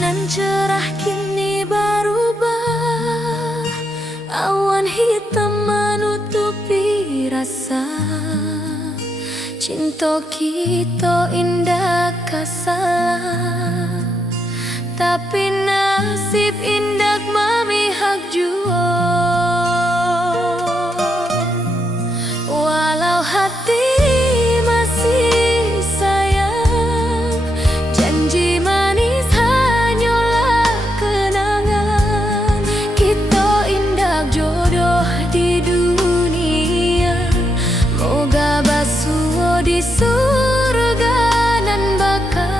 Nan cerah kini berubah, awan hitam menutupi rasa. Cinta kita indah kasalah, tapi nasib indah memihak jua. Walau hati masih sayang, janji manis hanyalah kenangan. Kita indah jodoh di dunia, moga basuh di surga nan bakal.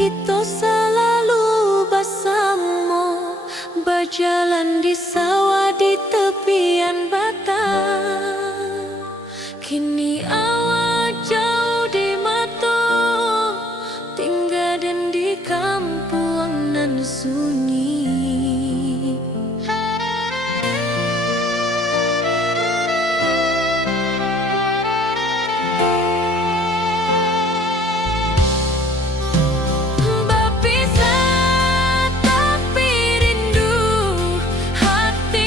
Kita selalu bersama, berjalan di sawah di tepian batang. Kini awak jauh di mata, tinggal dan di kampung nan sunyi. Berpisah tapi rindu, hati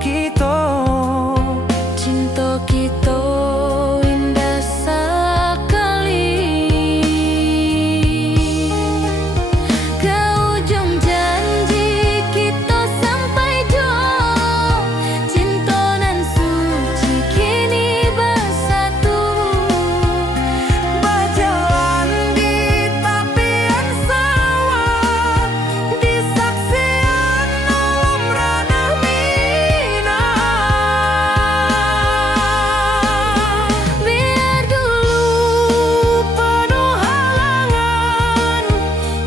kita. Cinta kita indah sekali. Ke ujung janji kita sampai jauh. Cinta nan suci kini bersatu. Berjalan di tepian sawah, di saksian alam ranah Minang. Biar dulu penuh halangan,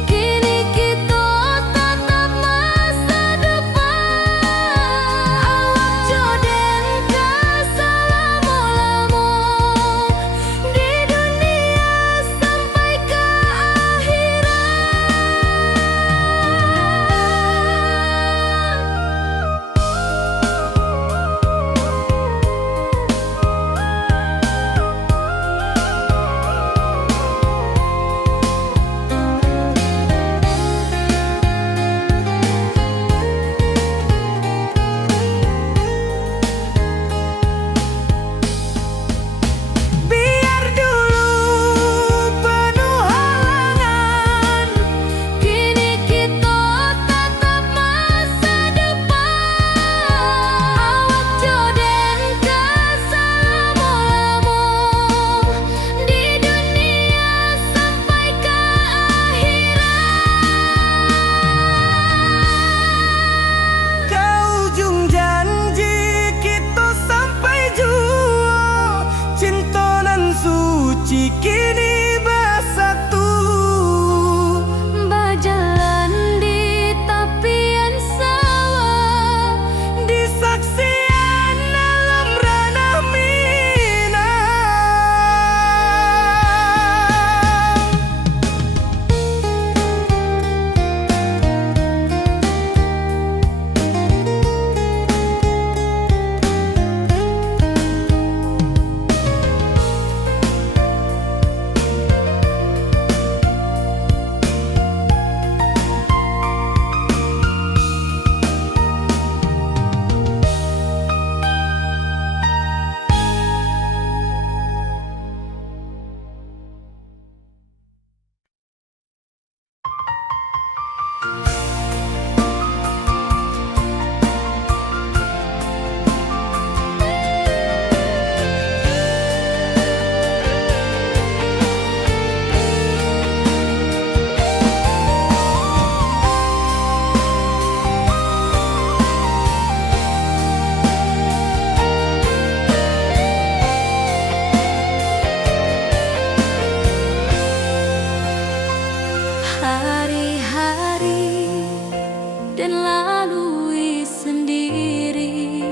kini kita tatap masa depan. Awak joden keselamo-lamo di dunia sampai ke Biar dulu penuh halangan, kini kita tatap masa depan. Awak joden keselamo-lamo di dunia sampai ke ke ujung janji kita sampai jua. Cinta nan suci kini bersatu. berjalan di tepian sawah, Di saksian alam ranah Minang. hari-hari dan lalui sendiri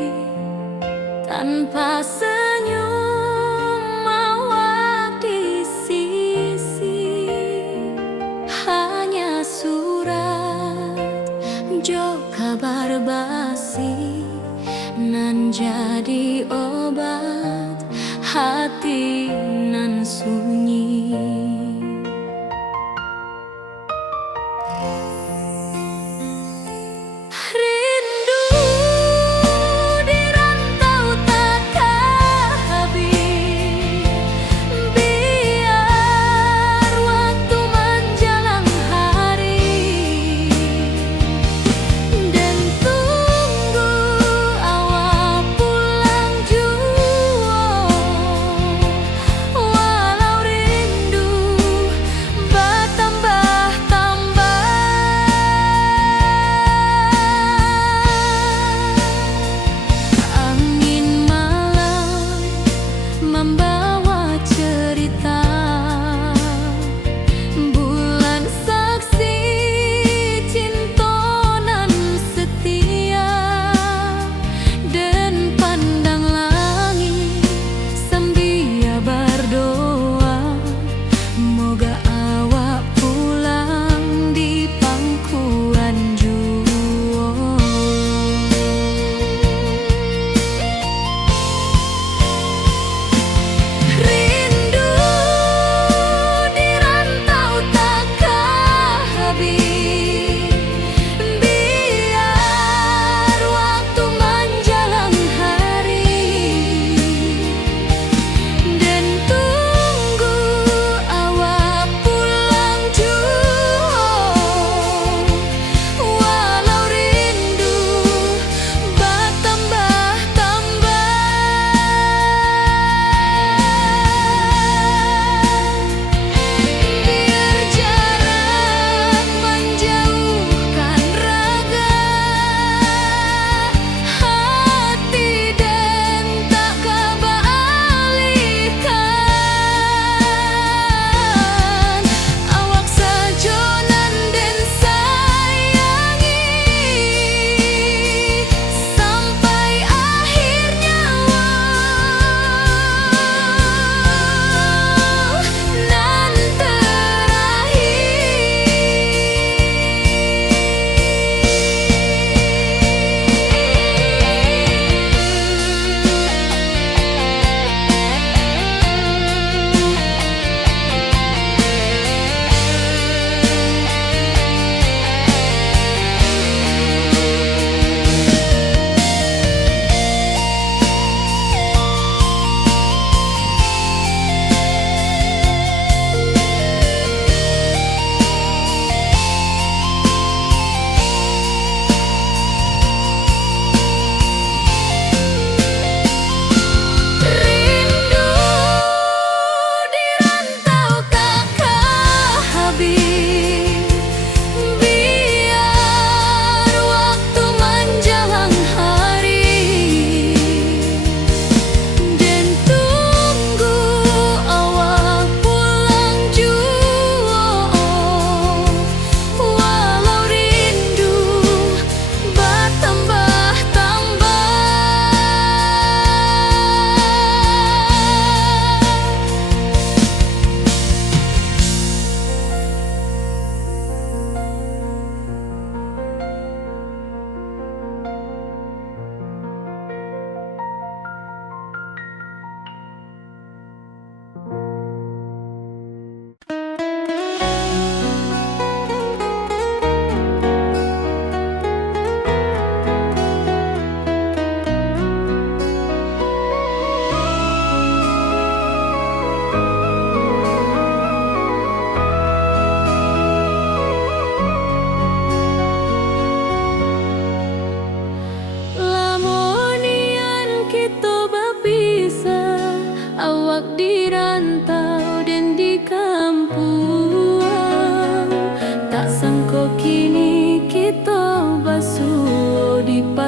tanpa senyum awak di sisi. Hanya surat jo kabar basi nan jadi obat hati nan sunyi. Rindu di rantau takkan habis. Biar waktu menjelang hari dan tunggu awak pulang jua. Walau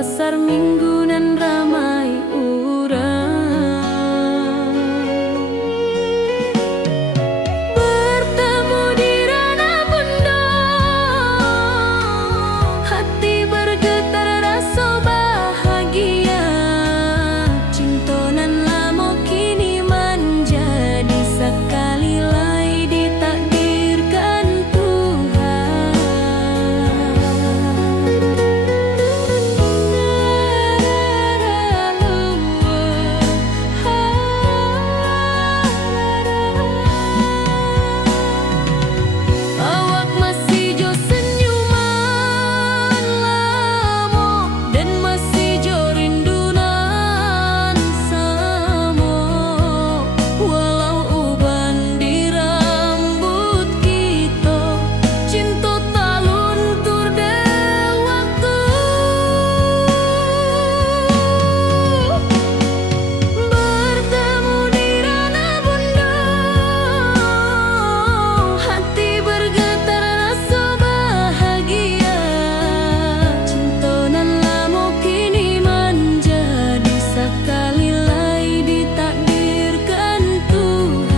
pasar minggu nan ramai urang. Bertemu di ranah bunda, hati bergetar rasa bahagia. Cinta nan lama kini menjadi sekali lai ditakdirkan Tuhan. Awak masih jo senyuman lamo dan masih jo rindunan samo. Walau uban di rambut kita, cinta tak luntur de waktu. Bertemu di ranah bunda, hati bergetar rasa bahagia. Cinta nan lama kini menjadi sekali lai ditakdirkan Tuhan.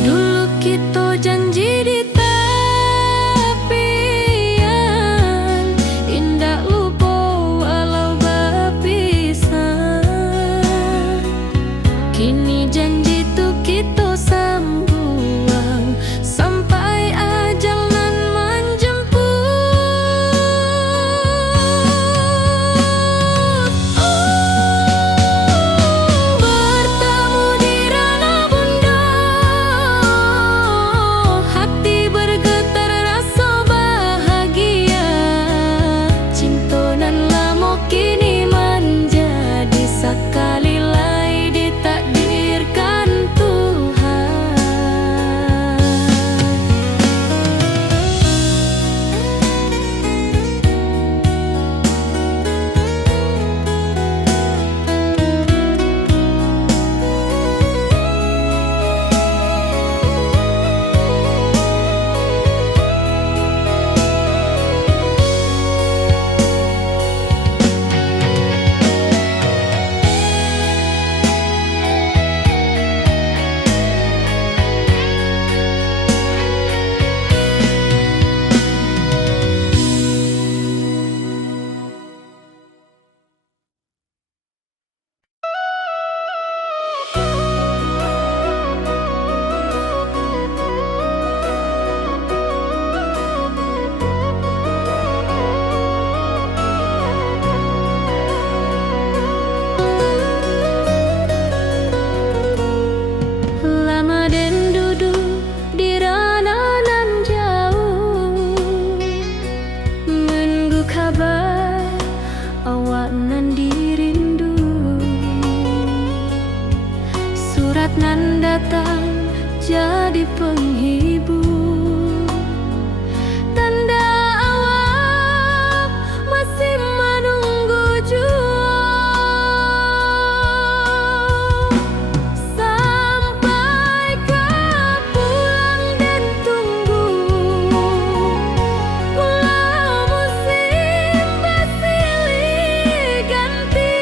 Dulu kita janji di tepian, indah lupa walau berpisah. Kini janji tu kita sambuang sampai ajal nan menjemput. Bertemu di ranah bunda, hati bergetar rasa bahagia. Cinta nan lama kini menjadi sekali lai ditakdirkan Tuhan. Lama den duduk di ranah nan jauh, menunggu kabar awak nan dirindu. Surat nan datang jadi penghibur, tanda awak masih menunggu jua. Sampai kau pulang dan tunggu, walau musim bersilih ganti.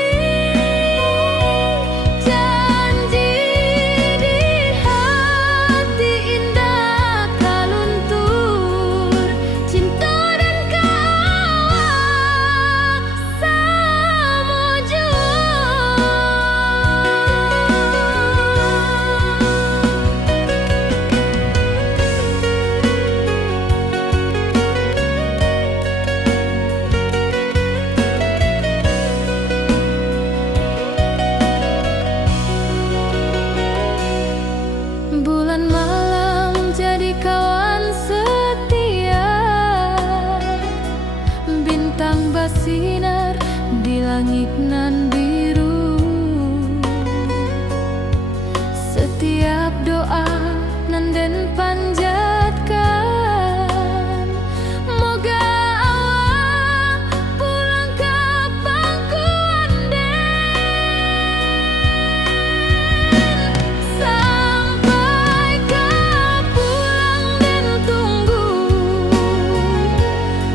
Janji di hati indah langit nan biru. Setiap doa nan den panjatkan, moga awak pulang ke pangkuan den. Sampai ke pulang den tunggu,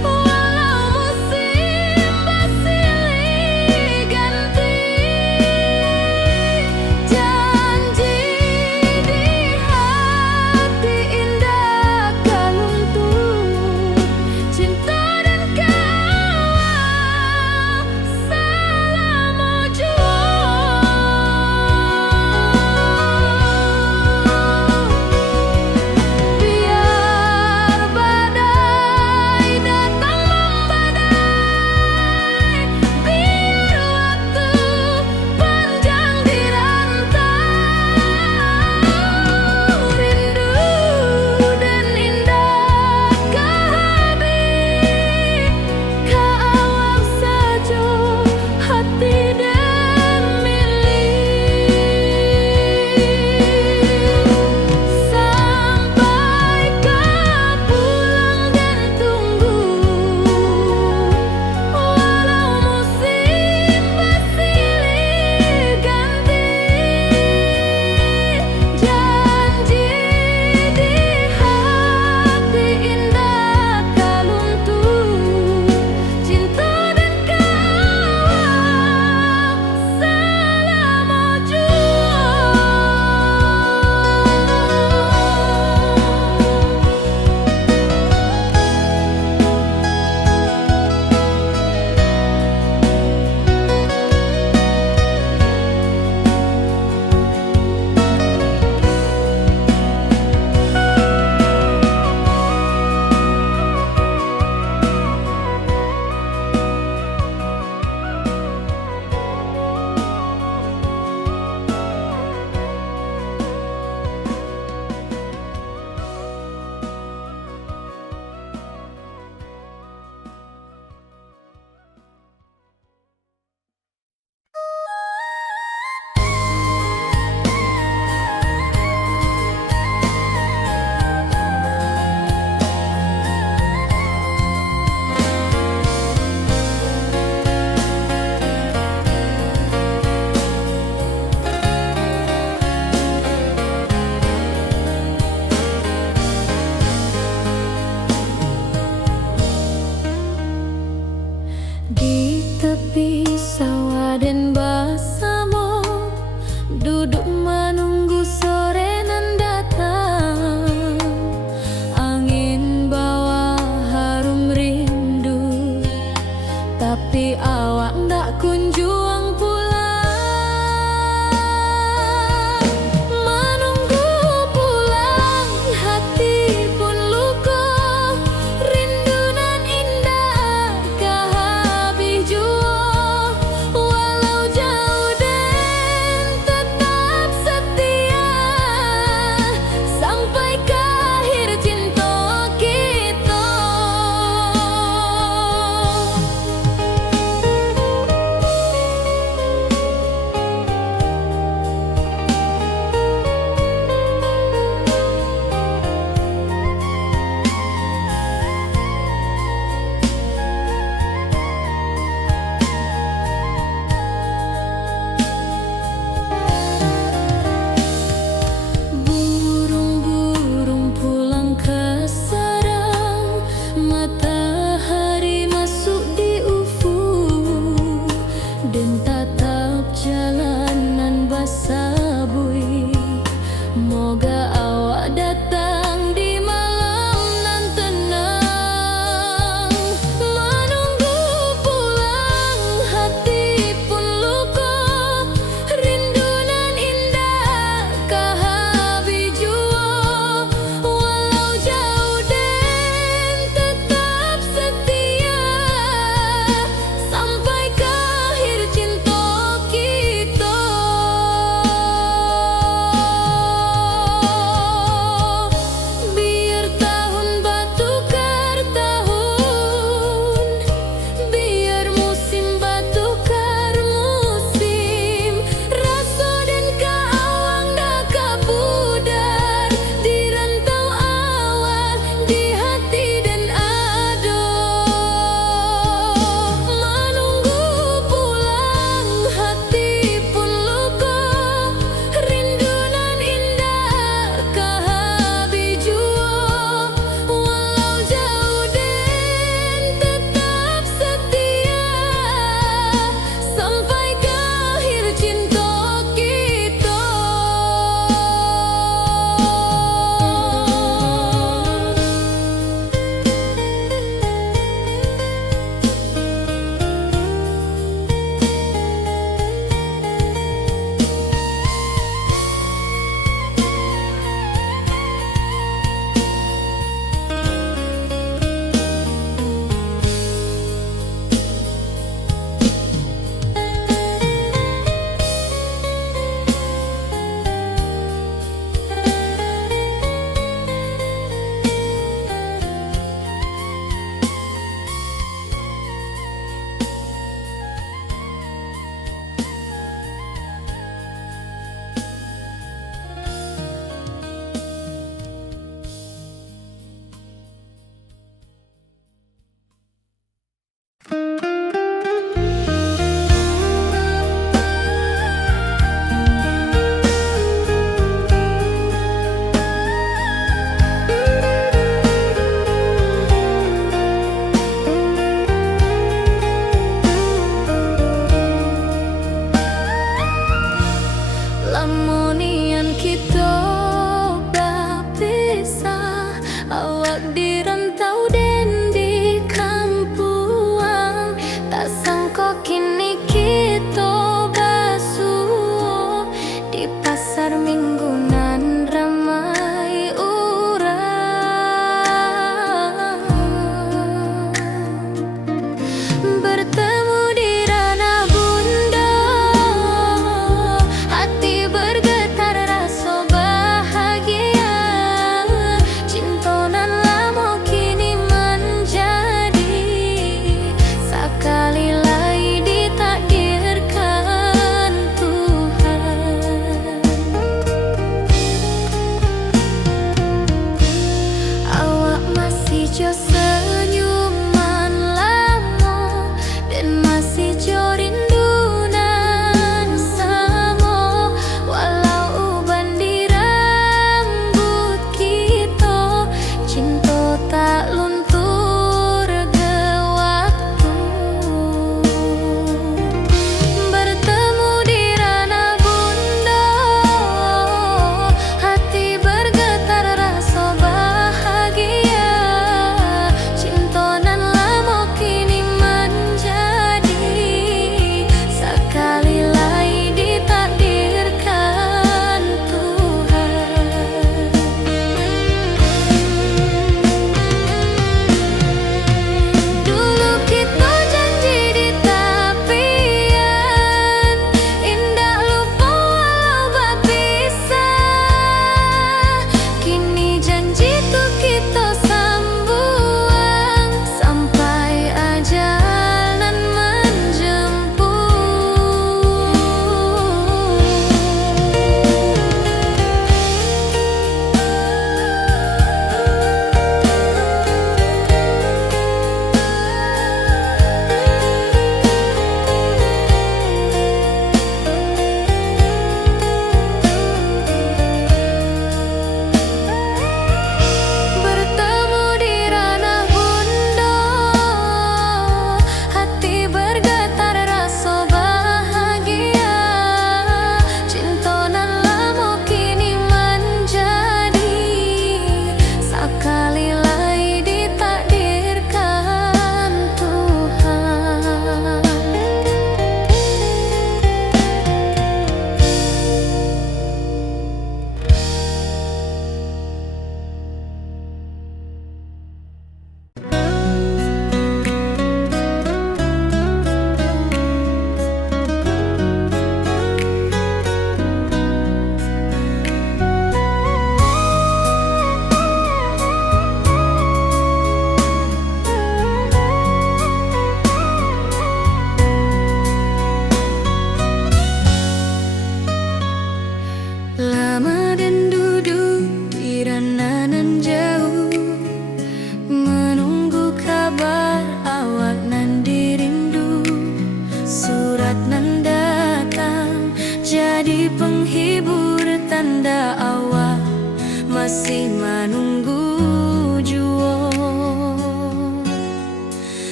walau musim bersilih ganti. Janji di hati indah kaluntur, cinta dan kawal selama jua. Biar badai datang membadai, biar waktu panjang dirantau, rindu dan indah kehabis, kawal saja hati dan milik. Sampai ke pulang dan tunggu, walau musim bersilih ganti. Janji di hati indah kaluntur, cinta dan kawal selama jua. Di tepi sawah dan bersama, duduk menunggu sore nan datang. Angin bawa harum rindu, tapi awak ndak kunjung pulang. Menunggu pulang, hati pun luka, rindu nan indah kehabis jua. Walau jauh dan tetap setia, sampai ke akhir cinta kita.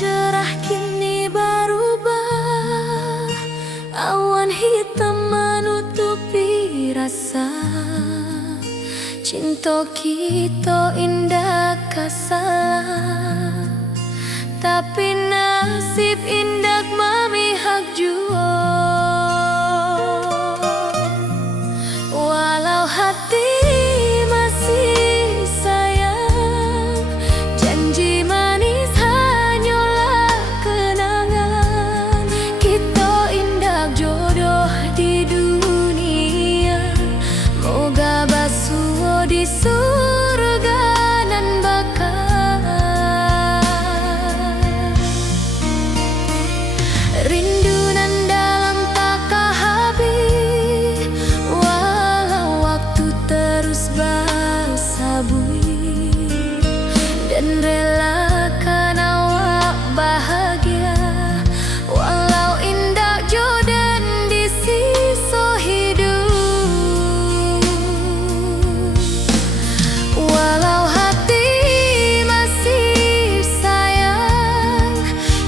cerah kini berubah, awan hitam menutupi rasa. Cinta kita indah kasalah, tapi nasib indah memihak jua. Walau hati masih sayang, janji manis hanyalah kenangan. Kita indah jodoh di dunia, moga basuh di surga nan bakal. Rindu nan dalam tak habis, walau waktu terus bersabui, dan relakan awak bahagia, walau indah jodan di sisa hidup. Walau hati masih sayang,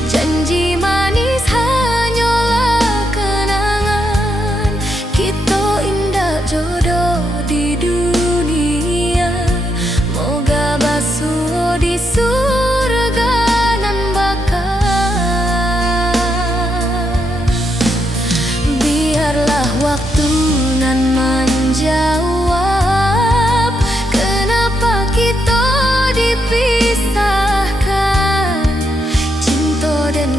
janji manis hanyalah kenangan. Kita indah jodoh di dunia, moga basuh di surga nan bakal. Biarlah waktu nan menjawab, kenapa kita dipisahkan. Cinta dan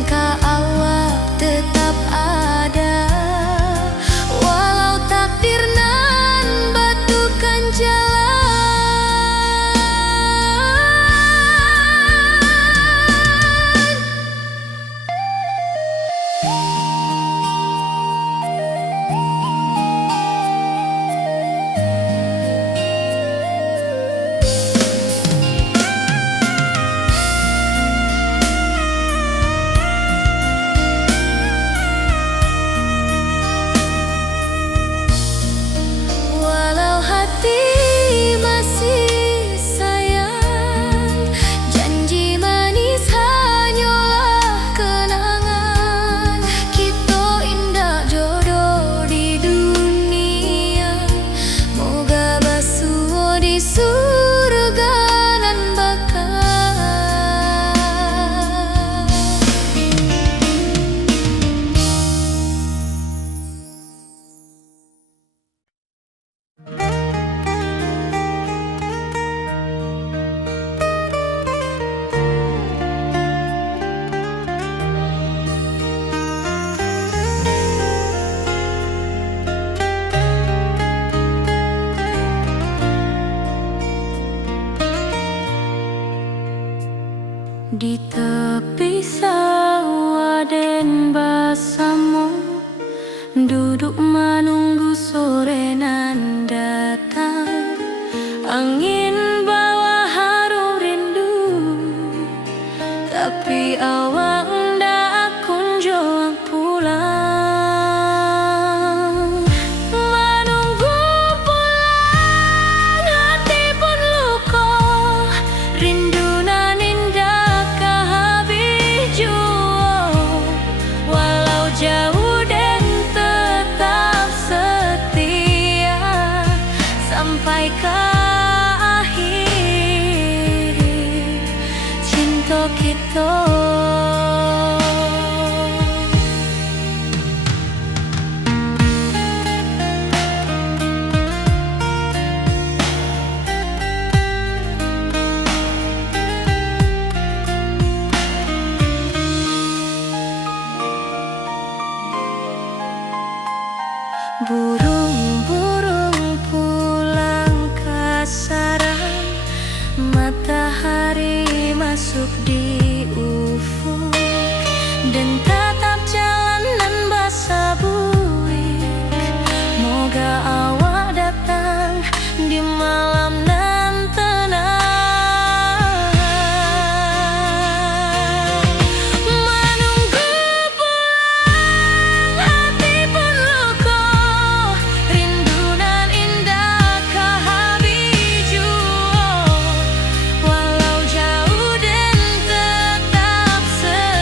awak tetap ada, walau takdir nan batukan jalan. Walau hati masih sayang, janji manis hanyalah kenangan. Kita indah jodoh di dunia, moga basuh di surga nan bakal. Di tepi sawah den bersama, duduk menunggu sore nan datang. Angin bawa harum rindu, tapi awak ndak kunjung pulang. Menunggu pulang, hati pun luka, rindu nan indah habis jua. Walau jauh dan tetap setia, sampai ke akhir cinta kita. Burung-burung pulang ke sarang, matahari masuk di ufuk, dan tatap jalanan basah buik. Moga awak datang di malam nan tenang. Menunggu pulang, hati pun luka, rindu nan indah habis jua. Walau jauh dan tetap setia,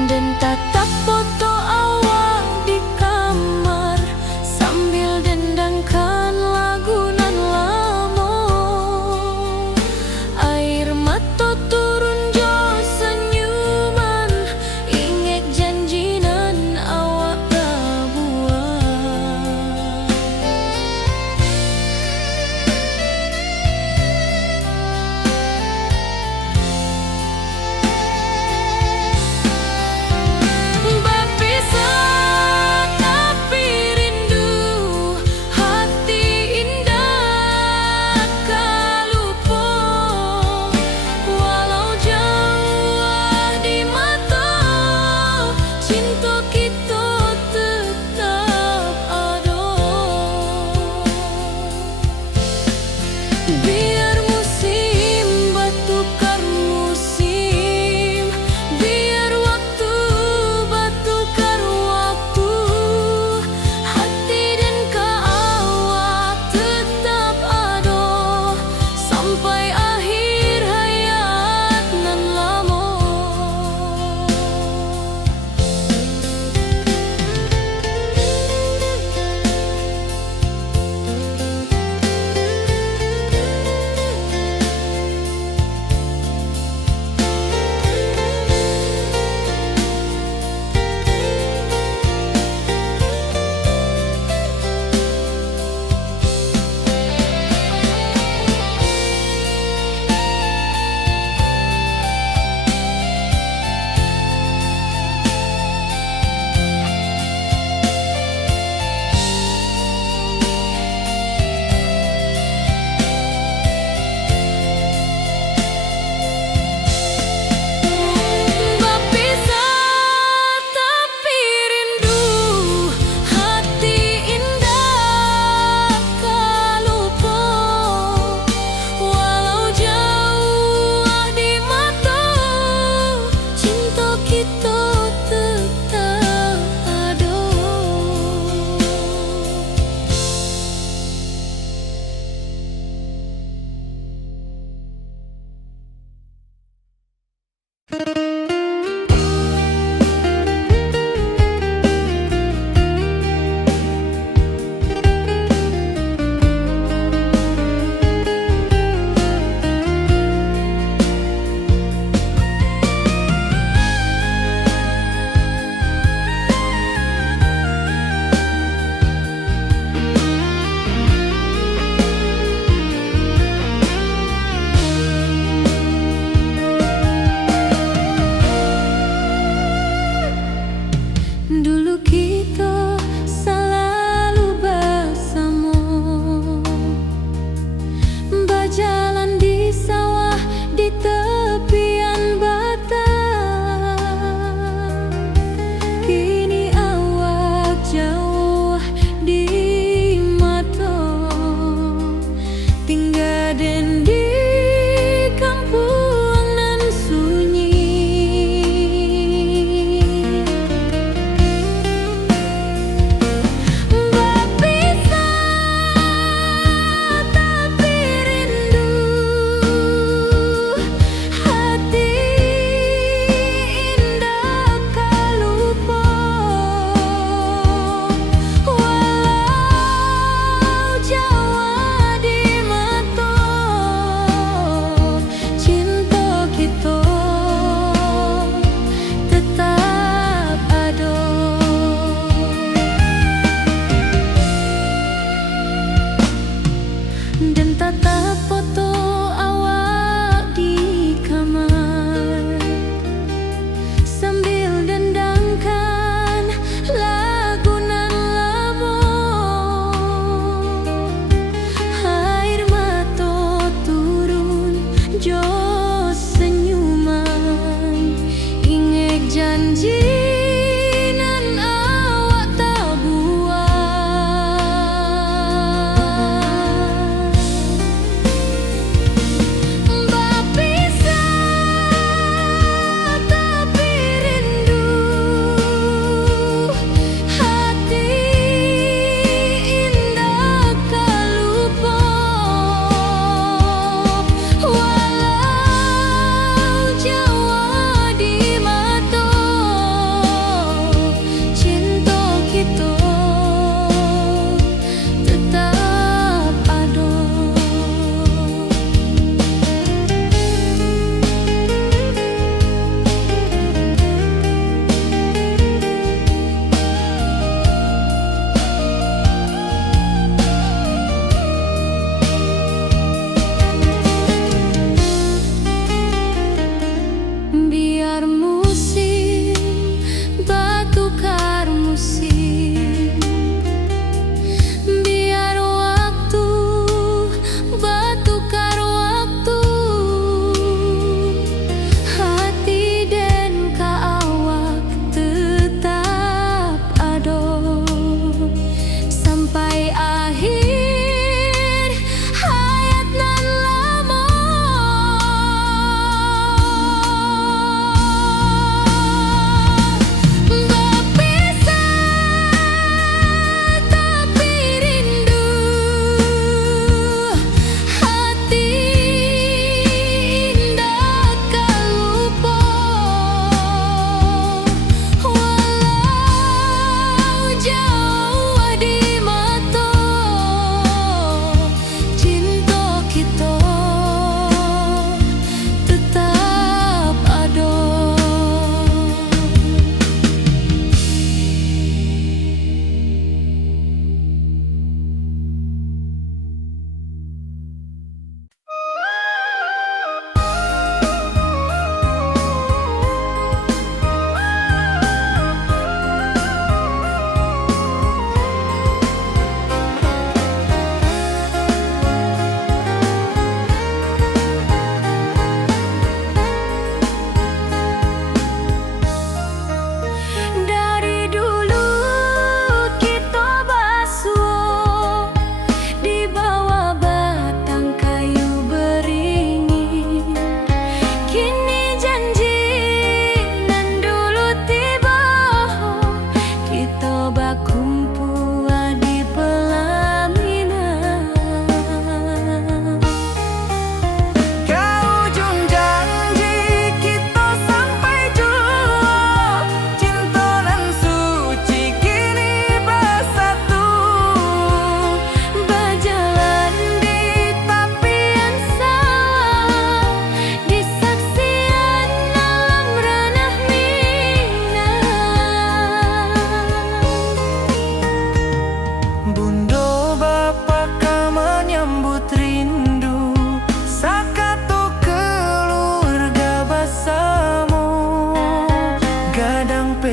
Dan tatap foto awak di kamar sambil dendangkan lagu nan lamo. Air mata turun jo senyuman, inget janji nan awak buat. Bapi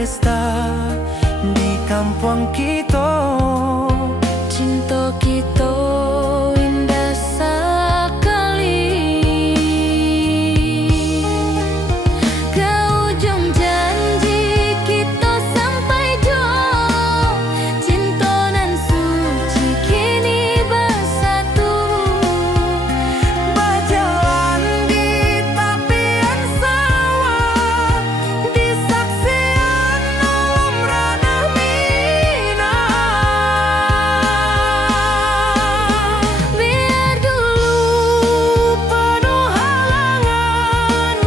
pesta di kampung kita. Cinta kita indah sekali. Ke ujung janji kita sampai jauh. Cinta nan suci kini bersatu. Berjalan di tepian sawah, di saksian alam ranah Minang. Biar dulu penuh halangan,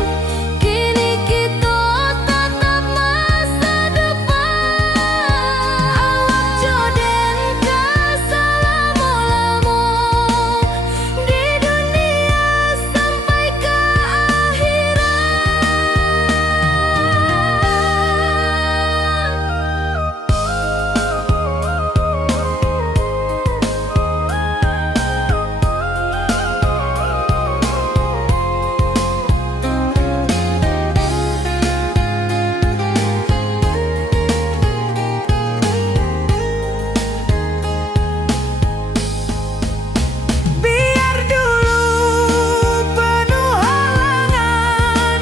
kini kita tatap masa depan. Awak joden ke selama-lama di dunia sampai ke Biar dulu penuh halangan,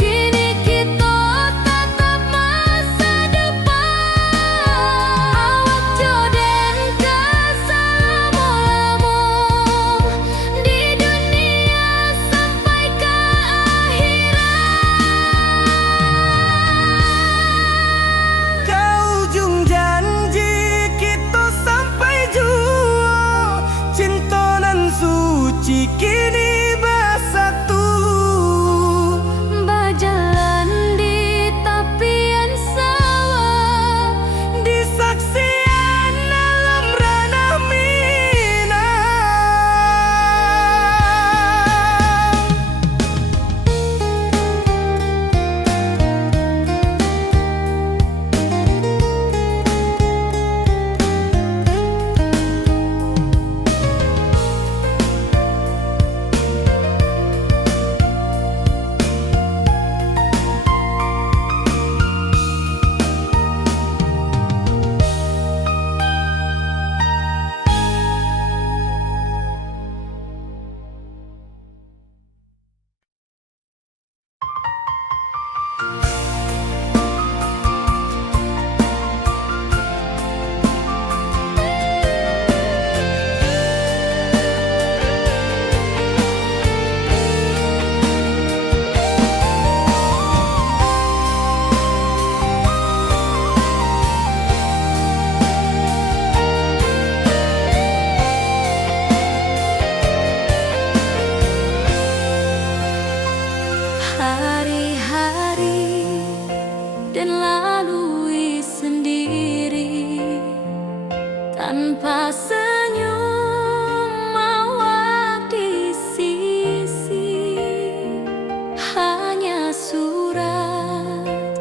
kini kita tatap masa depan. Awak joden ke selama-lama di dunia sampai ke ke ujung janji kita sampai jua. Cinta nan suci kini bersatu. berjalan di tepian sawah. Di saksian alam ranah Minang. Hari-hari dan lalui sendiri tanpa senyum awak di sisi. Hanya surat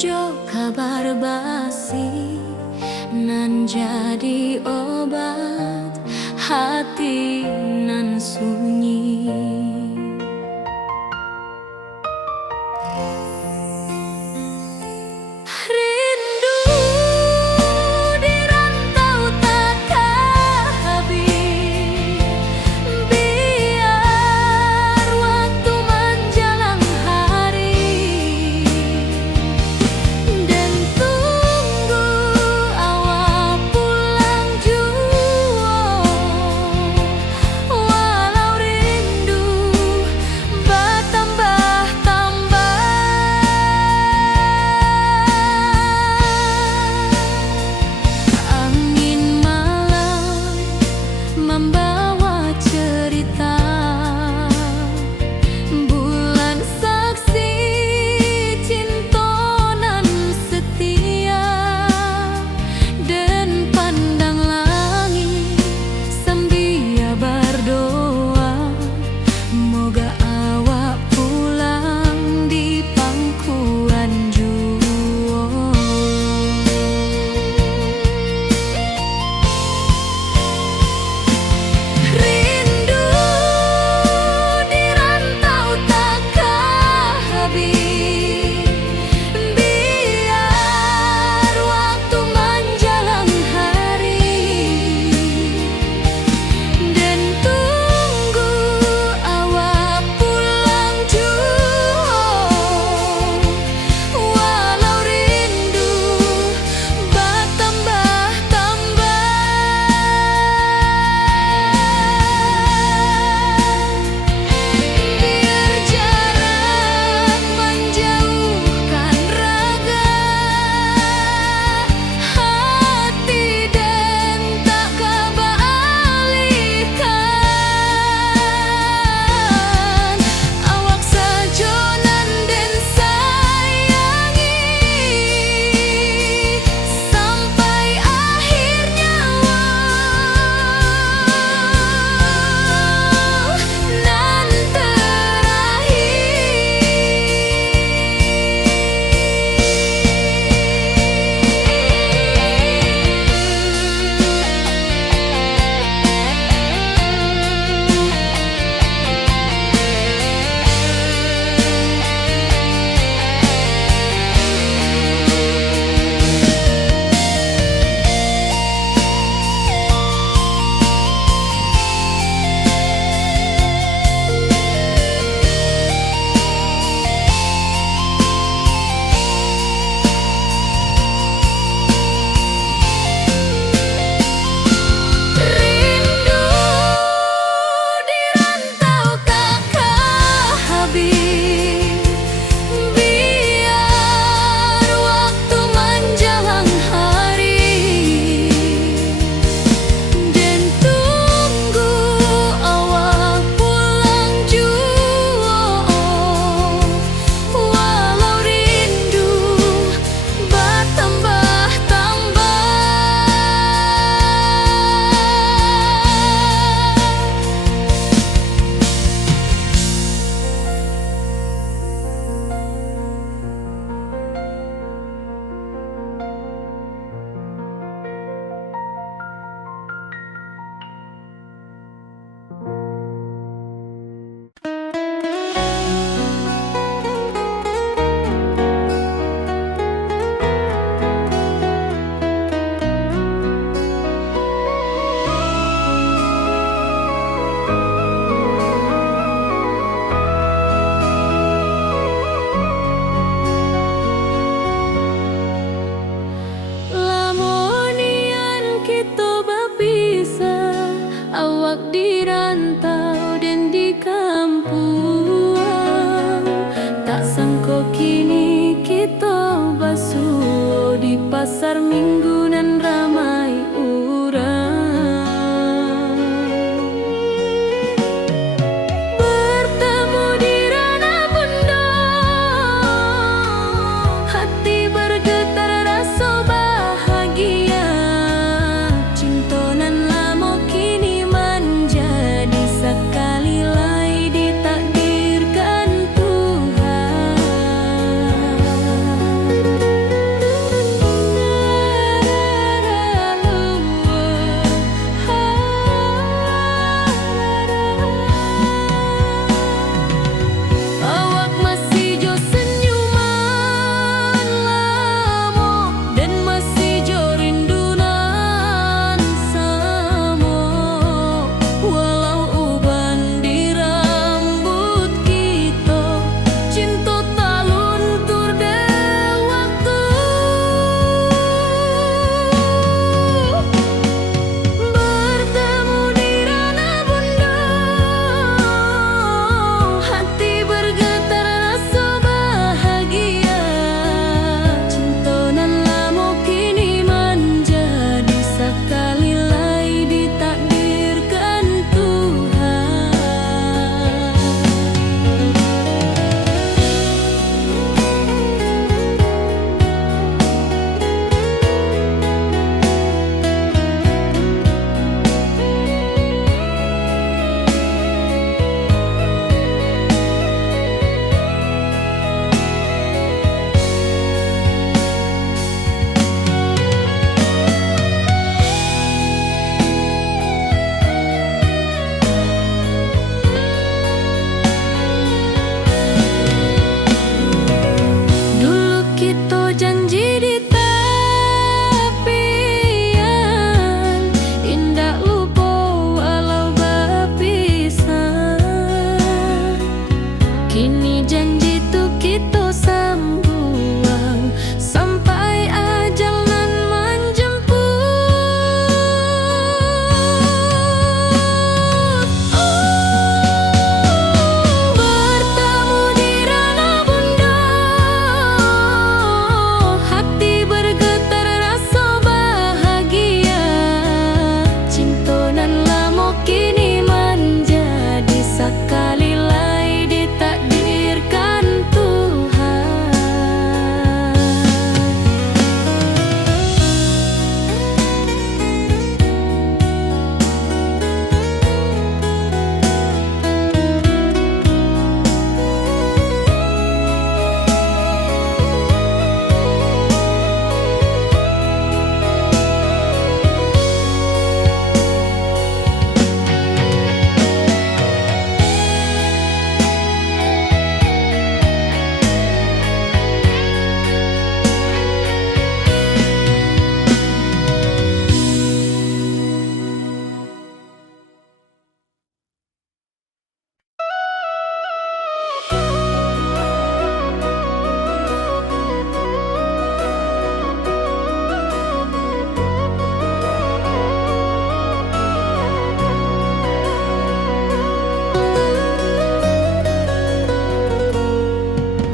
jo kabar basi nan jadi obat hati nan sunyi. Rindu di rantau takkan habis. Biar waktu menjelang hari dan tunggu awak pulang jua. pasar minggu nan ramai urang. Bertemu di ranah bunda, hati bergetar rasa bahagia. Cinta nan lama kini menjadi sekali lai ditakdirkan Tuhan. Awak masih jo senyuman lamo dan masih jo rindunan samo. Walau uban di rambut kita, cinta tak luntur de waktu. Bertemu di ranah bunda, hati bergetar rasa bahagia. Cinta nan lama kini menjadi sekali lai ditakdirkan Tuhan. Dulu kita janji di tepian, indah lupa walau berpisah. Kini janji tu kita sambuang sampai ajal nan menjemput. Bertemu di ranah bunda, hati bergetar rasa bahagia. Cinta nan lama kini menjadi sekali lai ditakdirkan Tuhan.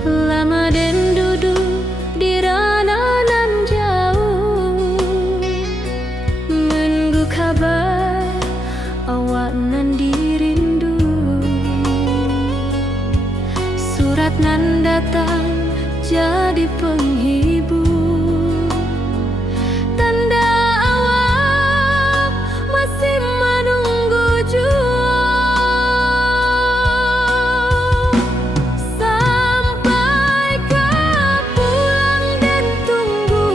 Lama den duduk di ranah nan jauh, menunggu kabar awak nan dirindu. Surat nan datang jadi penghibur, tanda awak masih menunggu jua. Sampai kau pulang dan tunggu,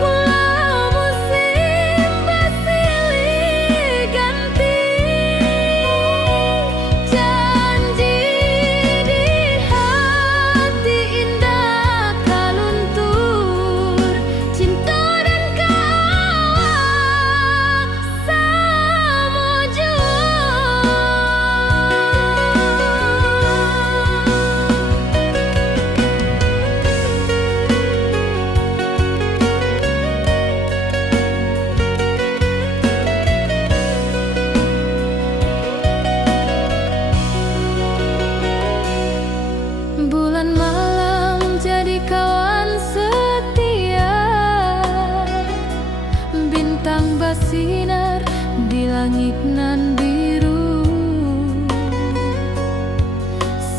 walau musim bersilih ganti. Janji di hati indah kaluntur, cinta dan kawak sama jua. Bulan malam jadi kawan setia. bersinar di langit nan biru.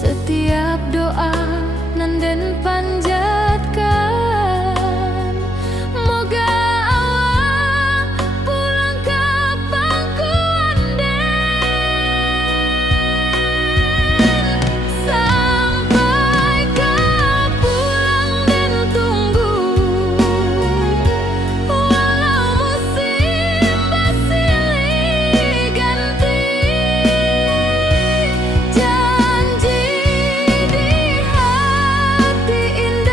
Setiap doa nan den panjatkan, moga awak pulang ka pangkuan den. Sampai ka pulang den tunggu, walau musim bersilih ganti. Janji di hati indah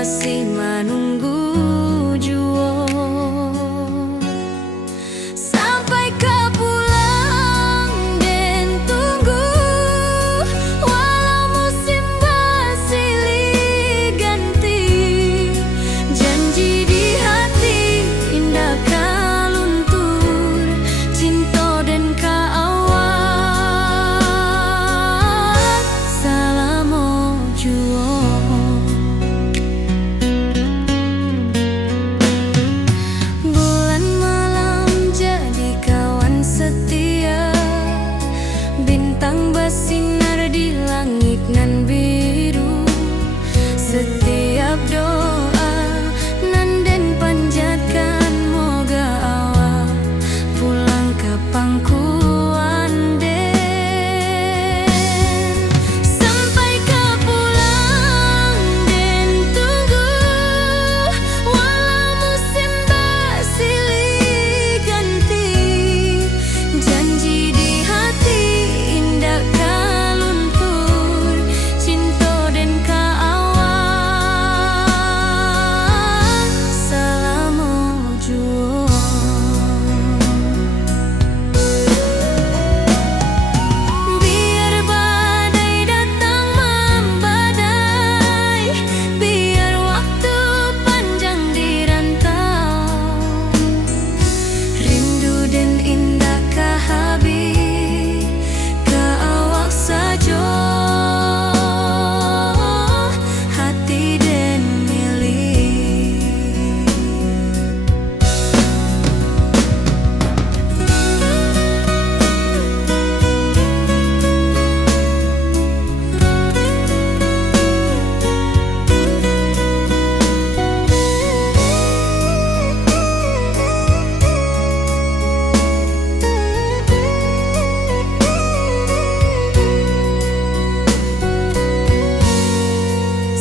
masih menunggu jua. Sampai kau pulang dan tunggu, walau musim bersilih ganti. Janji di hati indah kau luntur, cinta dan kaawak selama jua. Bulan malam jadi kawan setia, bintang bersinar di langit nan biru. Setiap doa nan den panjatkan, moga awak pulang ke pangkuan den. Sampai kau pulang dan tunggu, walau musim bersilih ganti. Janji di hati indah kau luntur, cinta dan kaawak selama jua. Biar badai datang membadai, biar waktu panjang dirantau, rindu dan indah kah habis, kaawak saja hati dan milik.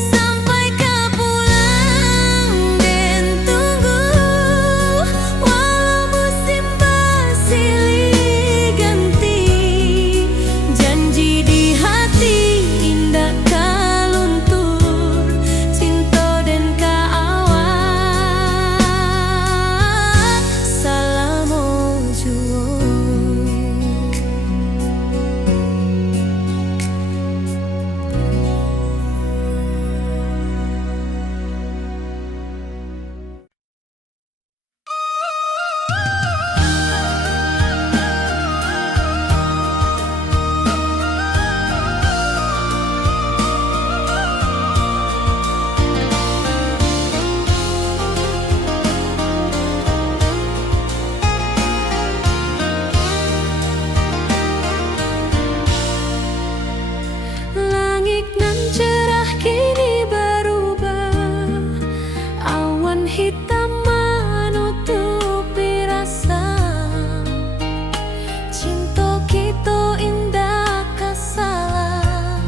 Sampai kau pulang dan tunggu, walau musim bersilih ganti. Janji di hati indah kau luntur, cinta dan kaawak selama jua. Langit nan cerah kini berubah, awan hitam menutupi rasa. Cinta kita indah kasalah,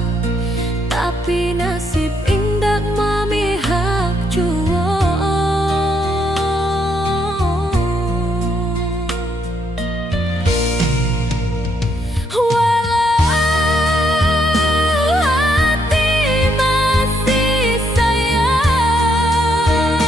tapi nasib indah memihak jua. Walau hati masih sayang,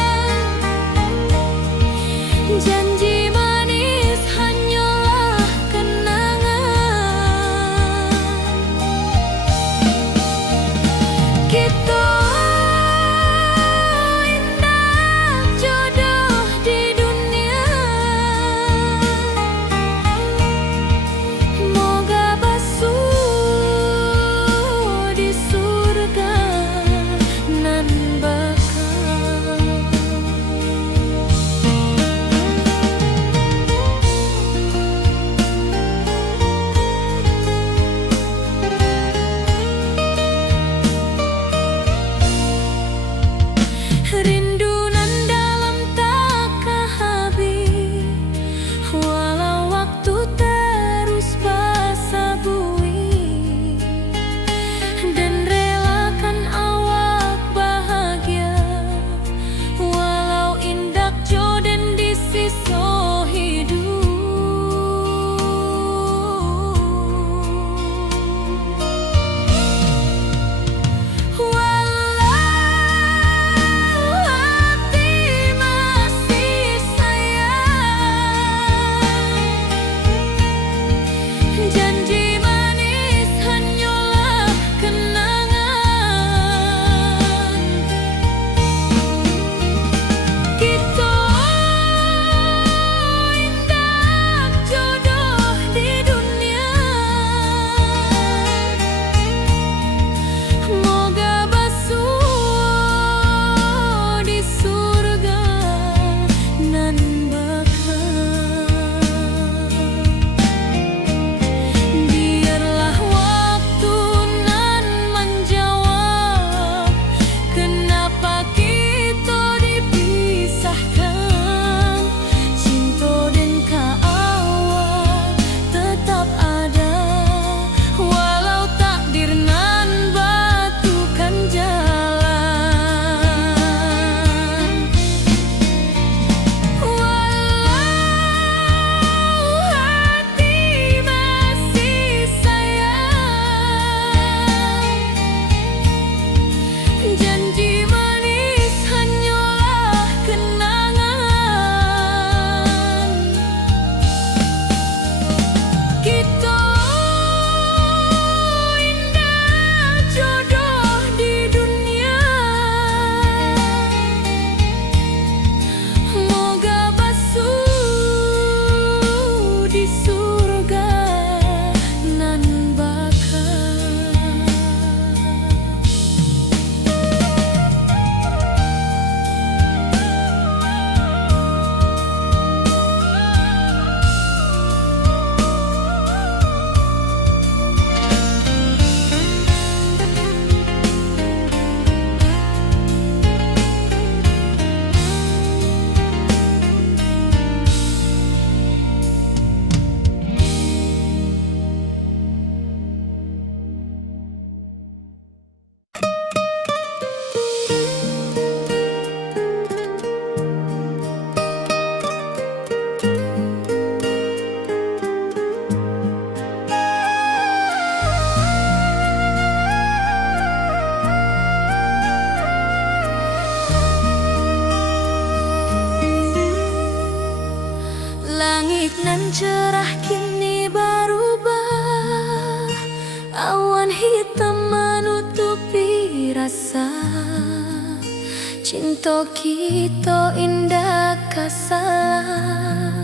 Cinta kita indah kasalah,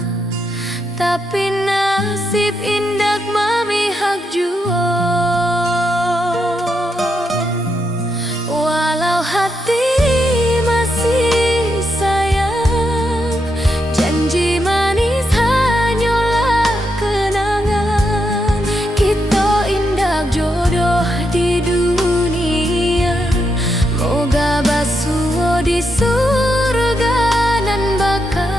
tapi nasib indah memihak jua. Walau hati masih sayang, janji manis hanyalah kenangan. Kita indah jodoh di dunia, moga basuh di surga nan bakal.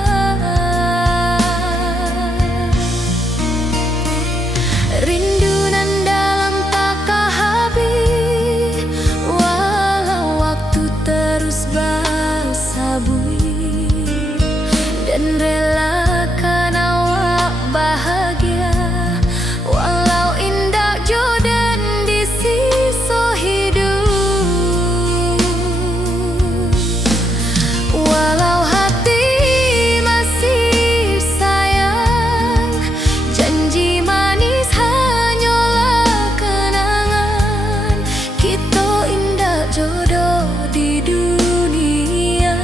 Rindu nan dalam tak habis, walau waktu terus bersabui, dan relakan awak bahagia, walau indah jodoh di sisa hidup. Walau hati masih sayang, janji manis hanyalah kenangan. Kita indah jodoh di dunia,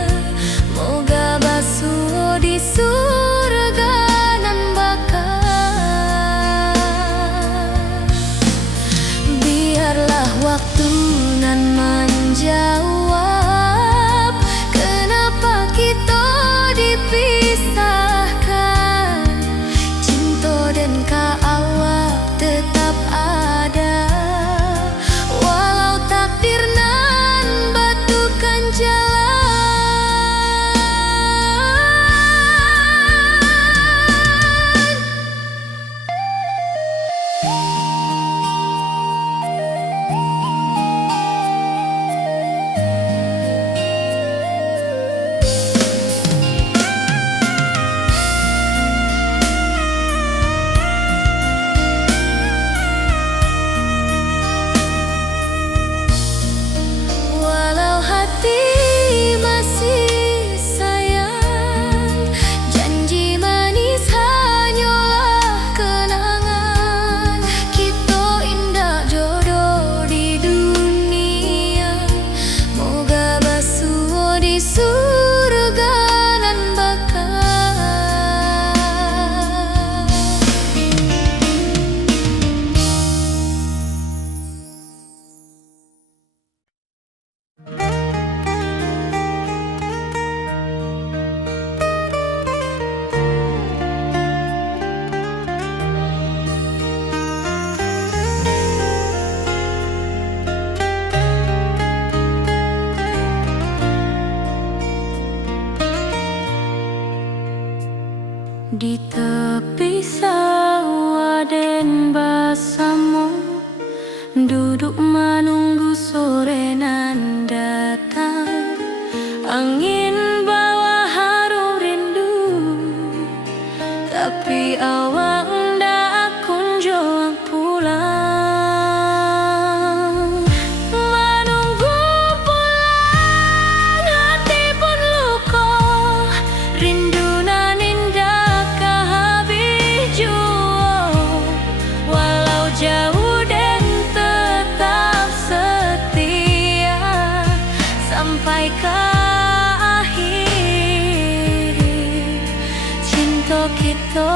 moga basuh di surga nan bakal. Biarlah waktu nan menjawab kenapa kita dipisahkan. Cinta dan awak tetap ada, walau takdir nan batukan jalan. Walau hati masih sayang, janji manis hanyalah kenangan. Kita indah jodoh di dunia, moga basuh di surga nan bakal. Di tepi sawah den bersama, duduk menunggu sore nan datang. Angin bawa harum rindu, tapi awak ndak kunjung pulang. Menunggu pulang hati pun luka, rindu nan indah habis jua. Walau jauh dan tetap setia sampai ke akhir cinta kita.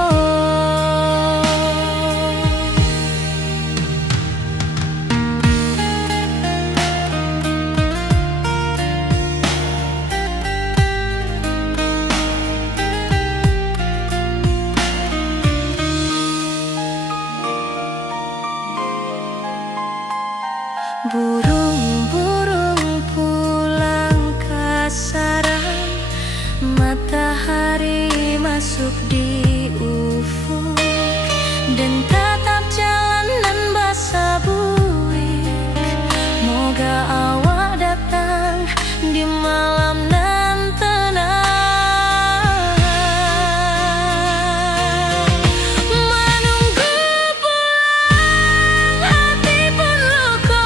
Burung-burung pulang ke sarang, matahari masuk di ufuk, dan tatap jalanan basah buik. Moga awak datang di malam nan tenang. Menunggu pulang hati pun luka,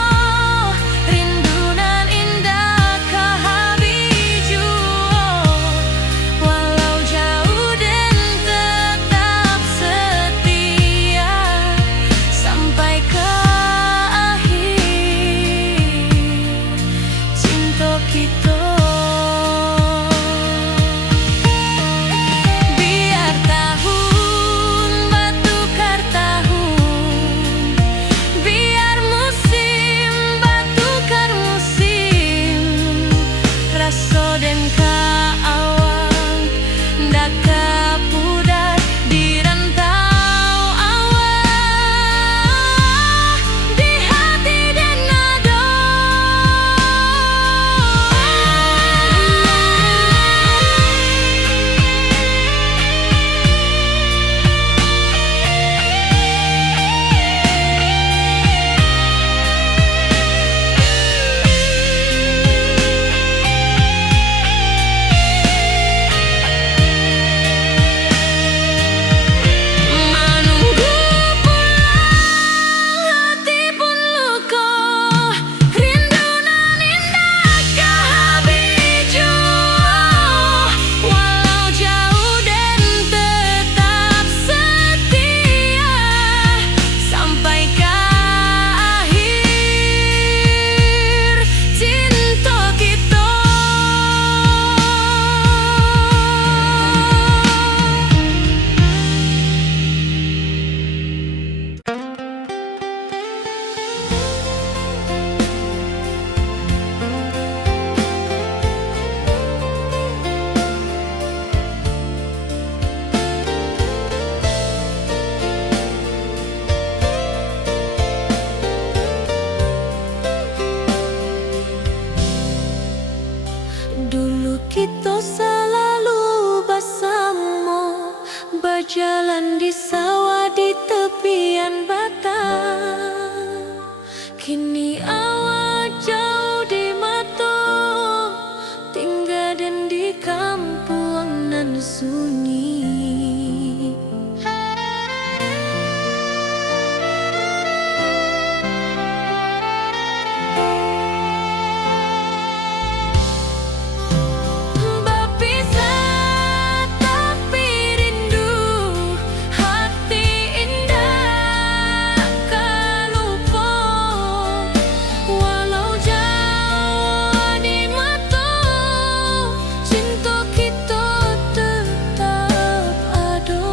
rindu nan indah habis jua. Walau jauh dan sunyi. Berpisah tapi rindu, hati indah kelupa. Walau jauh di mata, cinta kita tetap ada.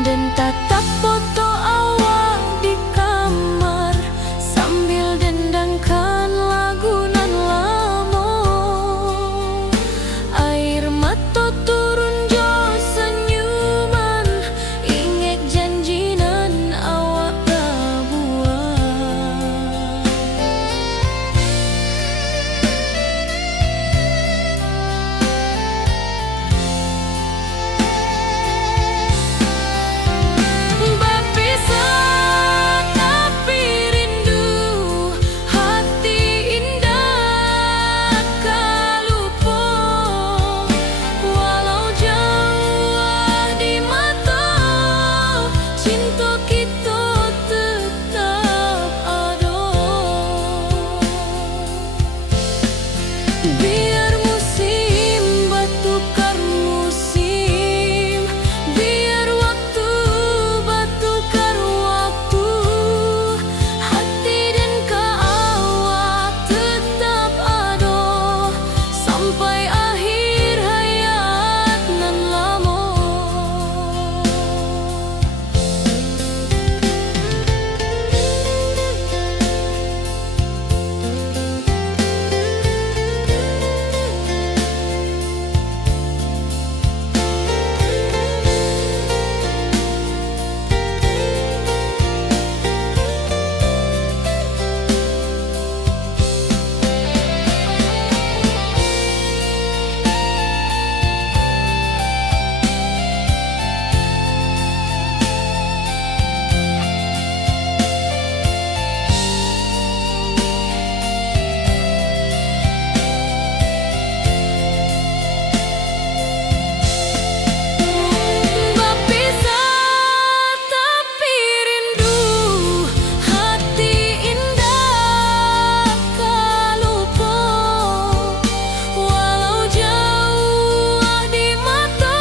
Dan tatap foto awak di kamar sambil dendangkan lagu nan lama. Air mata turun jo senyuman, ingat janji nan awak buat. Berpisah tapi rindu, hati indah kelupa. Walau jauh di mata, cinta kita tetap ada. Biar musim bertukar musim, biar waktu bertukar waktu, hati dan awak tetap ada sampai akhir hayat nan lama. Berpisah tapi rindu, hati indah kelupa. Walau jauh di mata,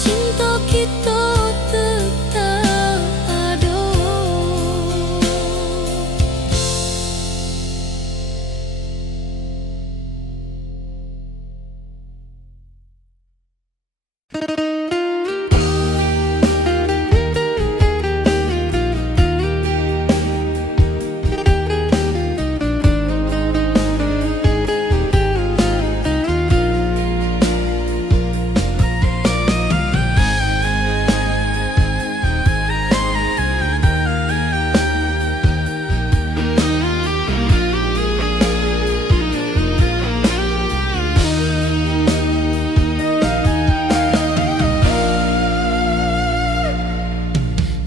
cinta kita tetap ada.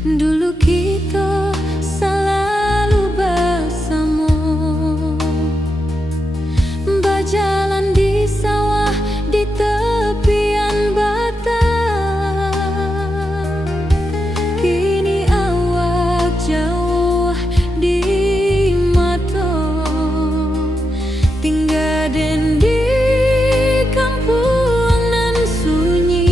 Dulu kita selalu bersama, berjalan di sawah di tepian batang. Kini awak jauh di mata, tinggal dan di kampung nan sunyi.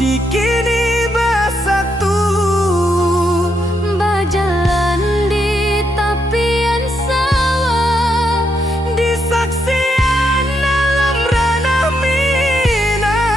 suci kini bersatu. Berjalan di tepian sawah, Di saksian alam ranah Minang.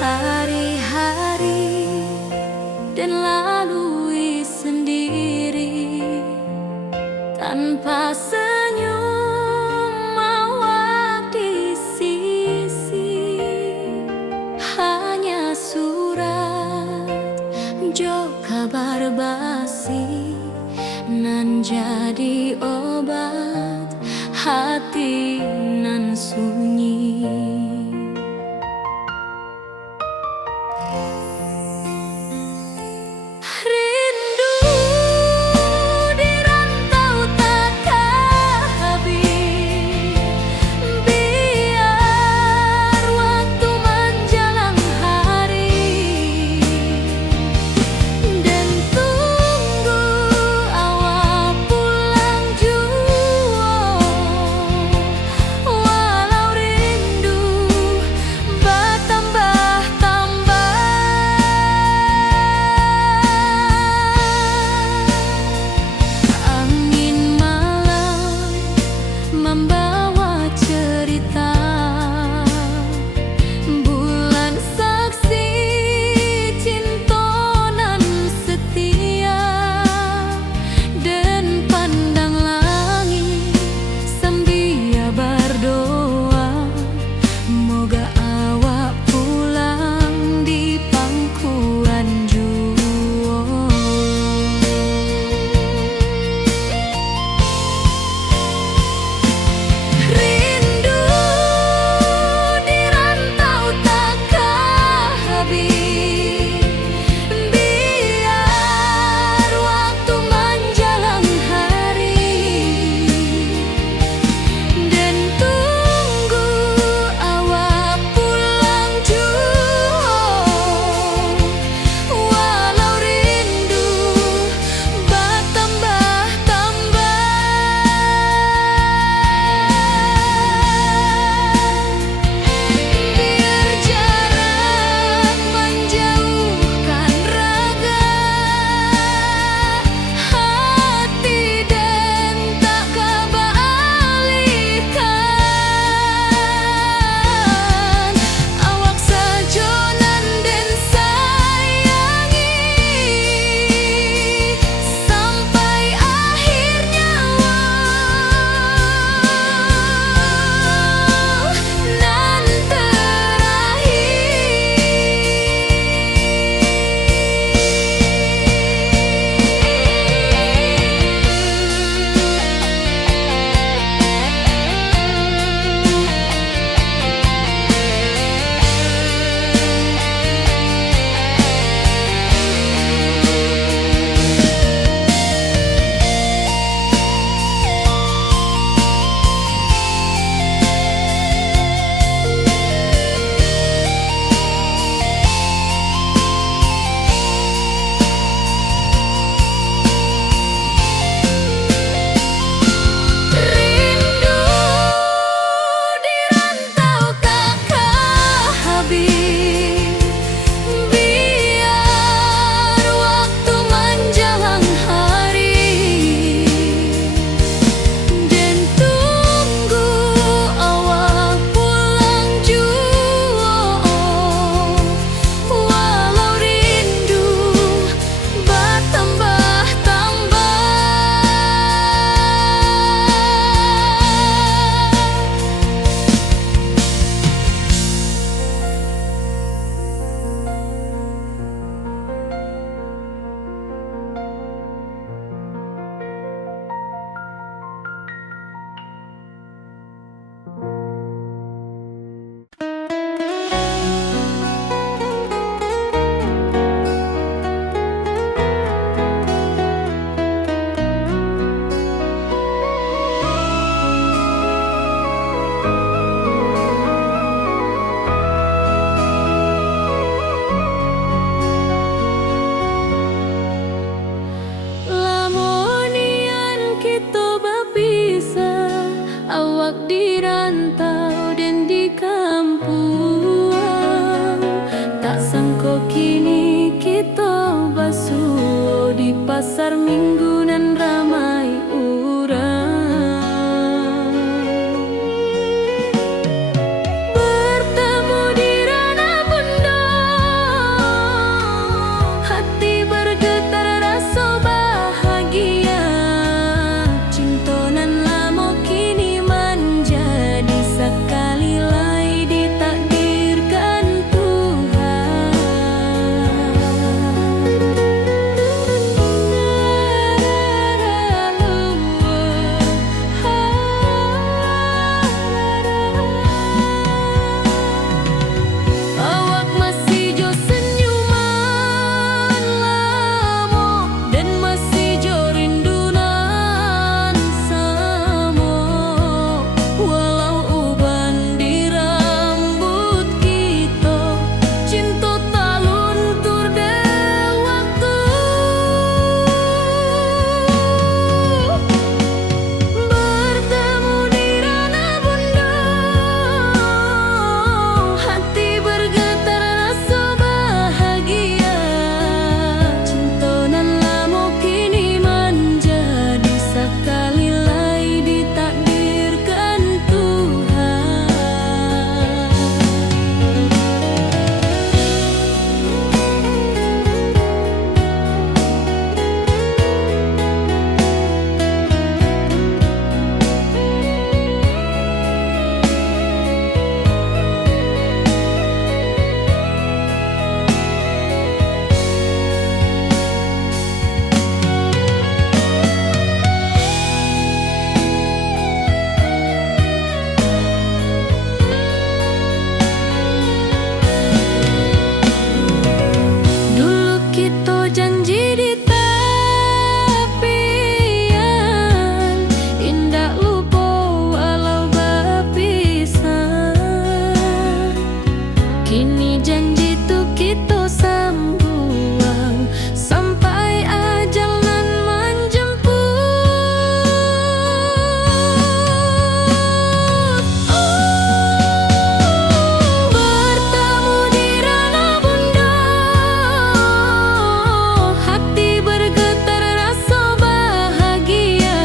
hari-hari dan lalui sendiri tanpa senyum mawar di sisi. Hanya surat jo kabar basi nan jadi obat hati nan sunyi. Rindu di rantau takkan habis, biar waktu menjelang hari, dan tunggu awak pulang jua. Walau rindu bertambah-tambah, angin malam membawa cerita, bulan saksi cinta nan setia, dan pandang langit sambil berdoa, moga awak pulang di pangkuan jua. rantau dan di kampung, tak sangko kini kita basuh di pasar minggu nan ramai urang. Bertemu di ranah bunda, hati bergetar rasa bahagia. Cinta nan lama kini menjadi sekali lai ditakdirkan Tuhan. Awak masih jo senyuman lamo dan masih jo rindunan samo. Walau uban di rambut kita, cinta tak luntur deh waktu. Bertemu di ranah bunda, hati bergetar rasa bahagia. Cinta nan lama kini menjadi sekali lai ditakdirkan Tuhan. Dulu kita janji di tepian, indah lupa walau berpisah. Kini janji tu kita sambuang sampai ajal nan menjemput. Bertemu di ranah bunda, hati bergetar rasa bahagia.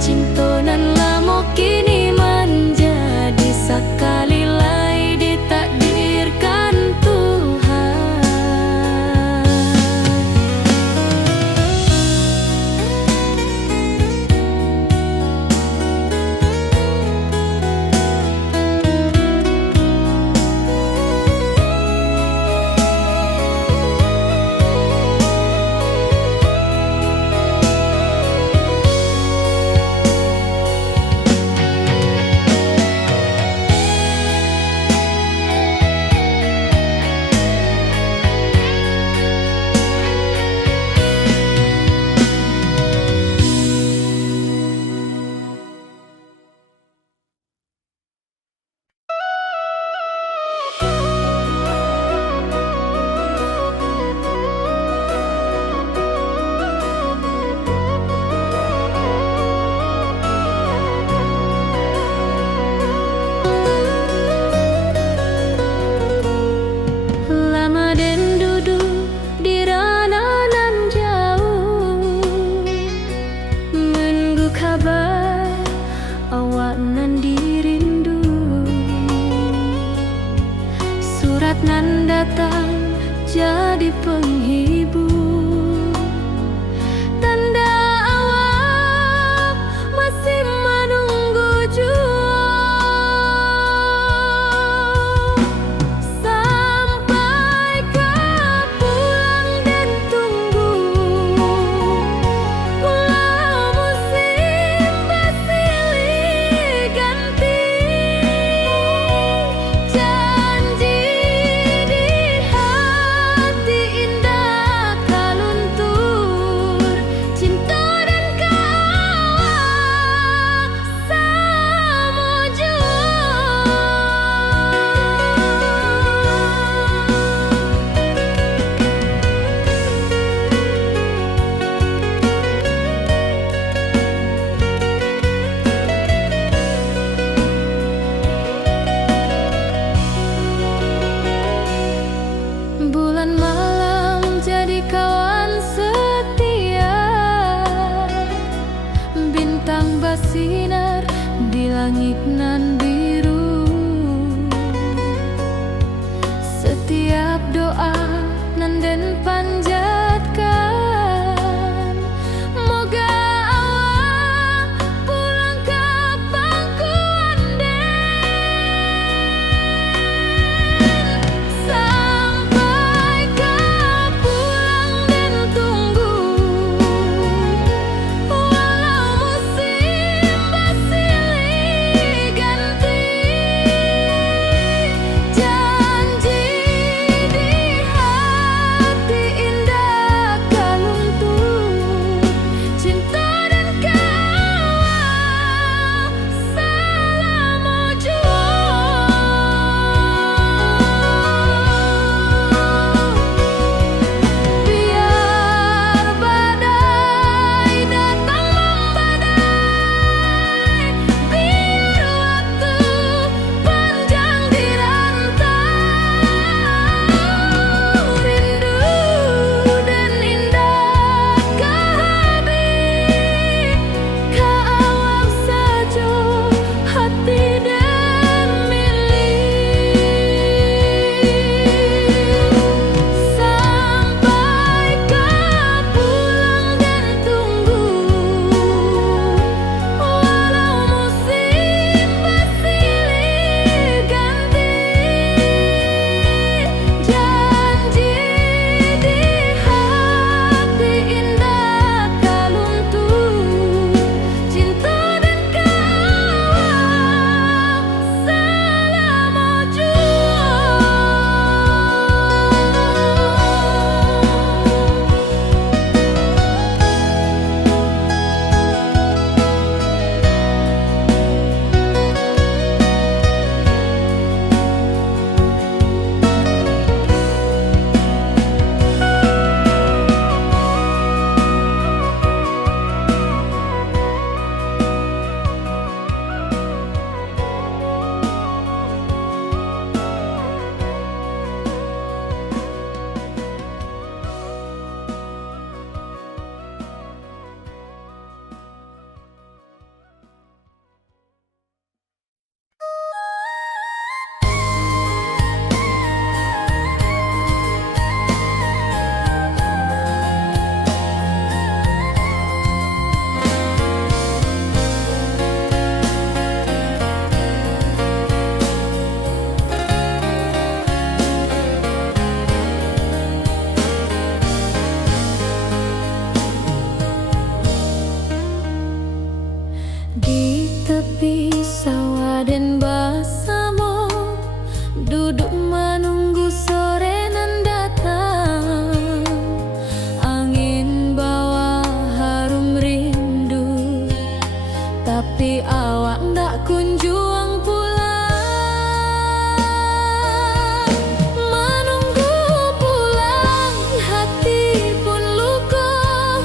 Cinta nan lama kini menjadi sekali lai ditakdirkan Tuhan. Lama dan duduk di ranah nan jauh, menunggu kabar awak nan dirindu. Surat nan datang jadi penghibur, tanda awak masih menunggu jua. Sampai kau pulang dan tunggu, walau musim bersilih ganti. Janji di hati indah berkunjung pulang. Menunggu pulang hati pun luka,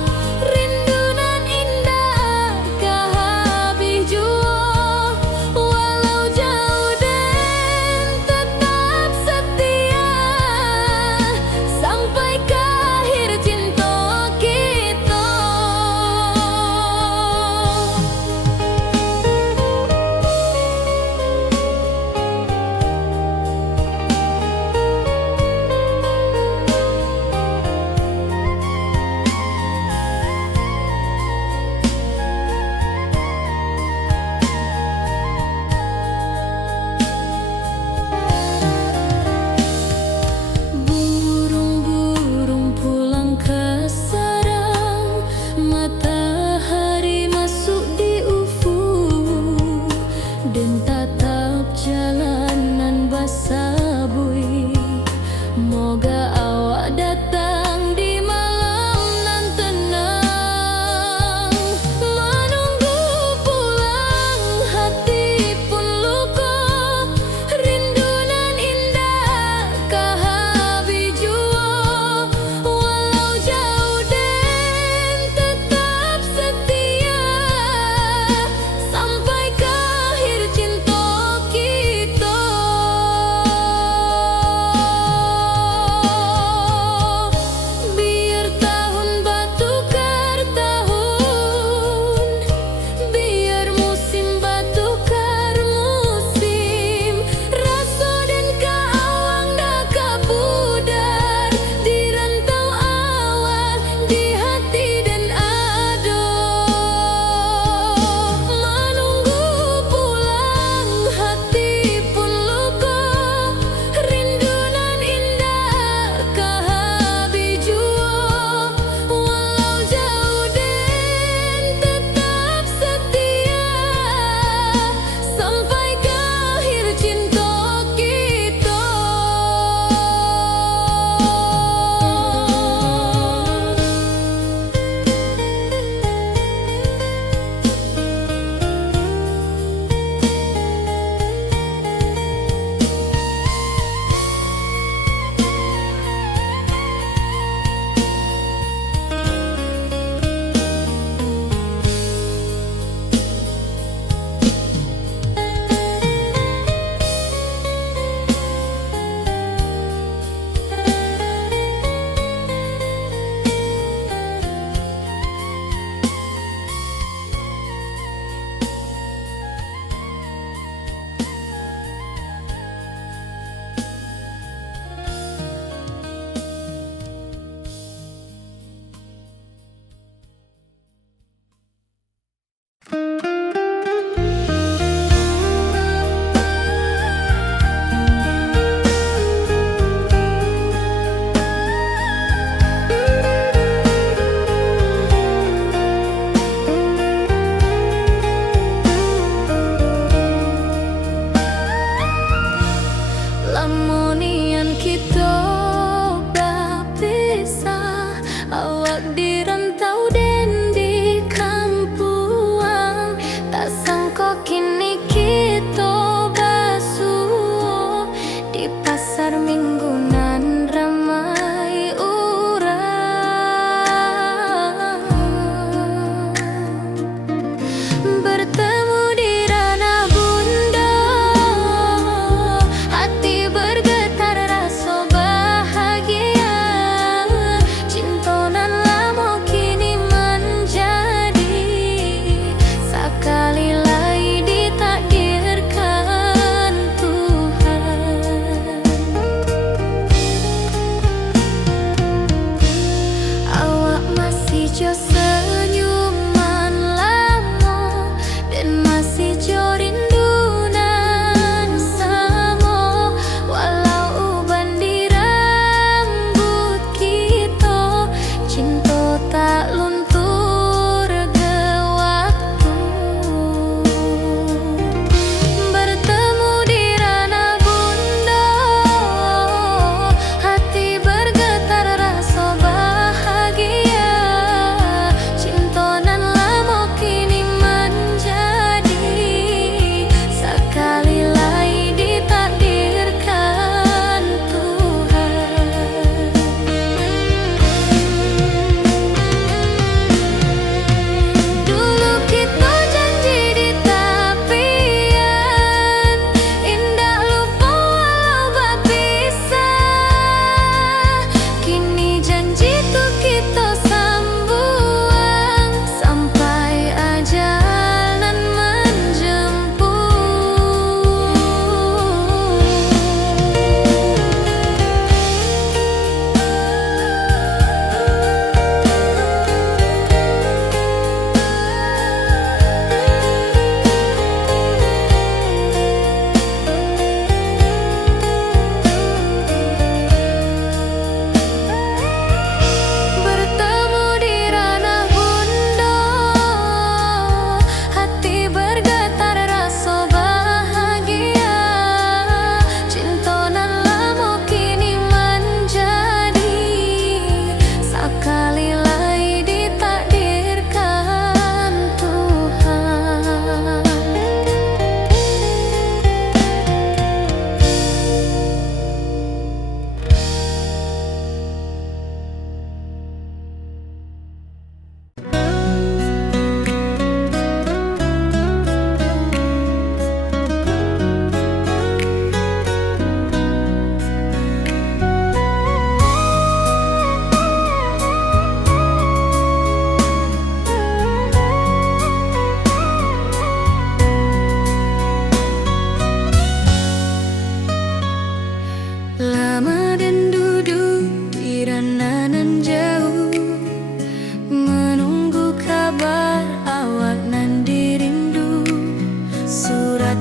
rindu nan indah kah habis jua. Walau jauh dan tetap setia sampai ke akhir cinta kita. Burung-burung pulang ke sarang, matahari masuk di ufuk, dan tatap jalanan basah bui. Moga awak datang di malam nan tenang. Menunggu pulang hati pun luka, rindu nan indah kah habis jua. Walau jauh dan tetap setia sampai ke akhir cinta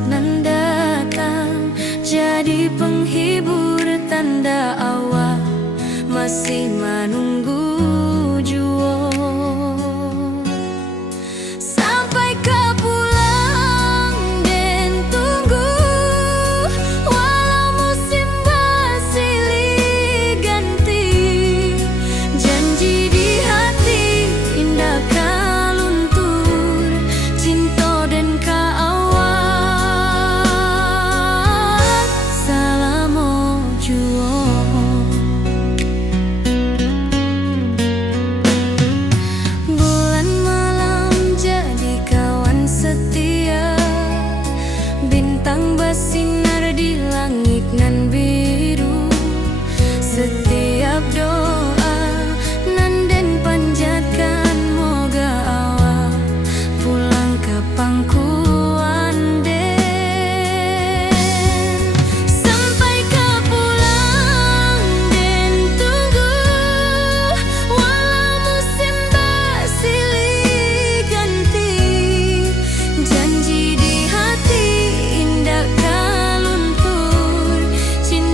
nan datang, jadi penghibur tanda awal masih menunggu jua. Sampai kau pulang dan tunggu, walau musim bersilih ganti, janji di hati indah kau luntur, cinta dan kau awal selama jua. Bulan malam jadi kawan setia, bintang bersinar di langit nan biru. Setiap doa nan den panjatkan, moga awal pulang ke pangkuan den. Sampai kau pulang dan tunggu, walau musim bersilih ganti, janji di hati indah kau luntur, cinta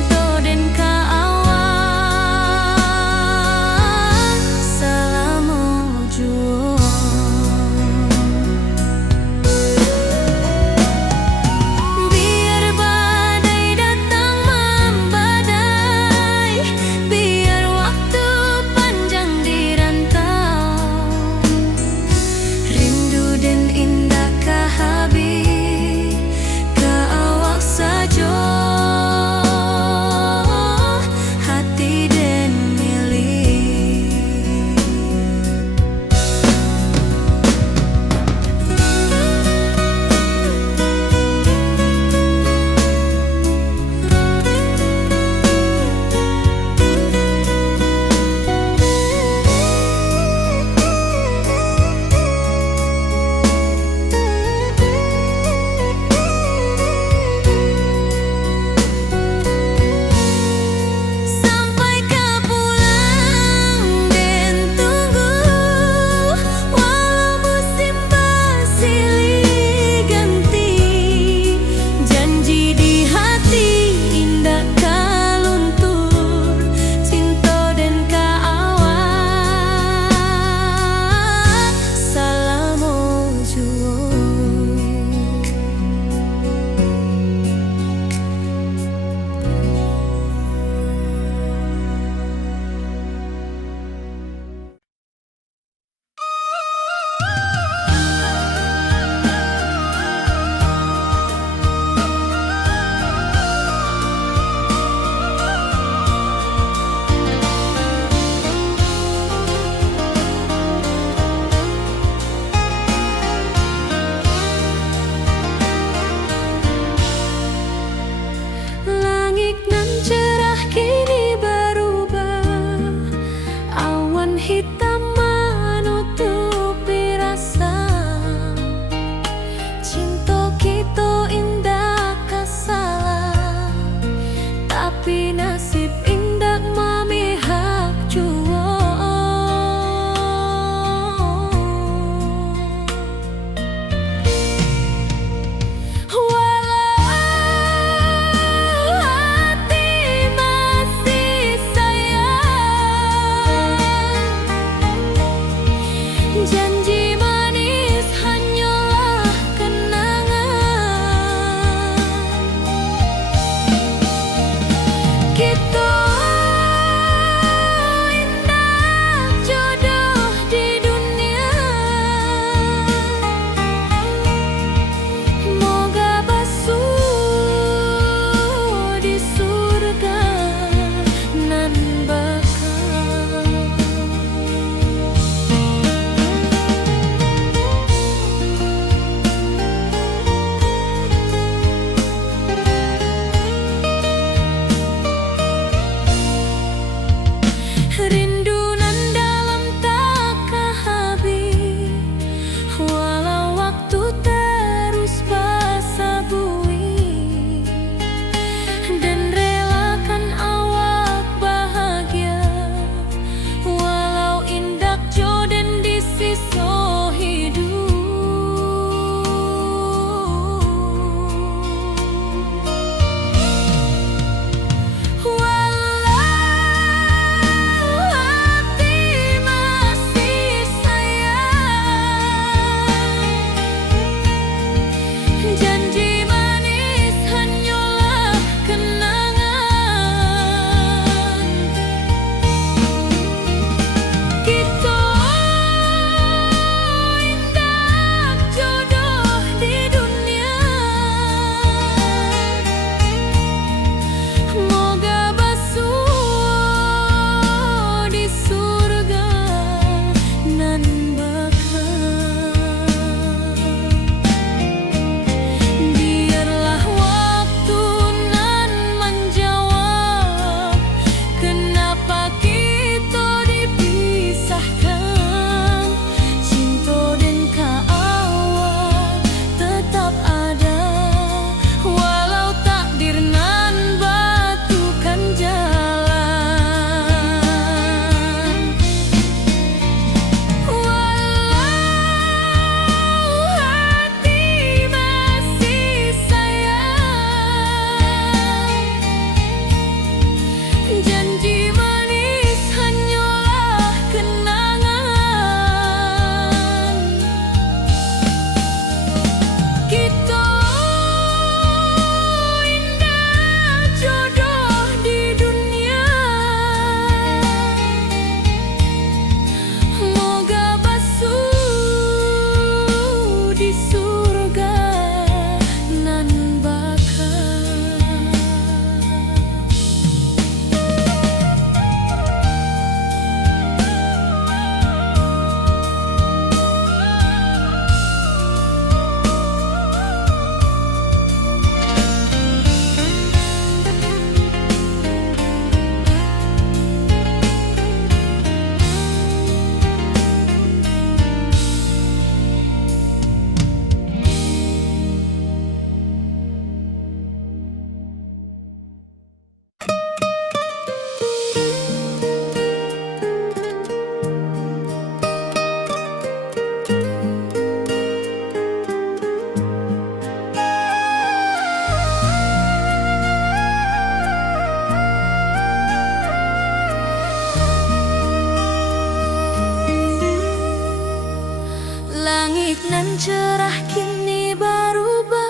cerah kini berubah,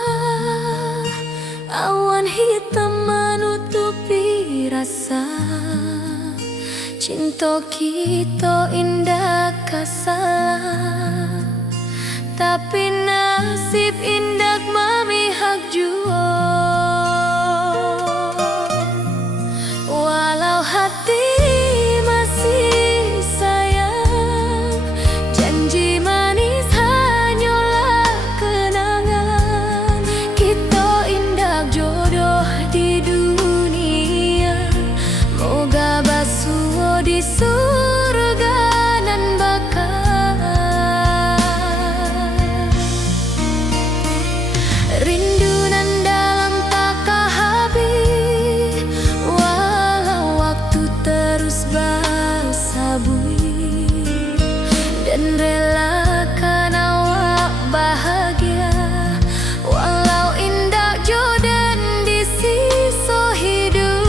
awan hitam menutupi rasa. Cinta kita indah kasalah, tapi nasib indah memihak jua. Walau hati masih sayang, janji manis hanyalah kenangan. Kita indah jodoh di dunia, moga basuh di surga nan bakal. Rindu nan dalam tak habis, walau waktu terus bersabui, dan relakan awak bahagia, walau indah jodan di sisa hidup.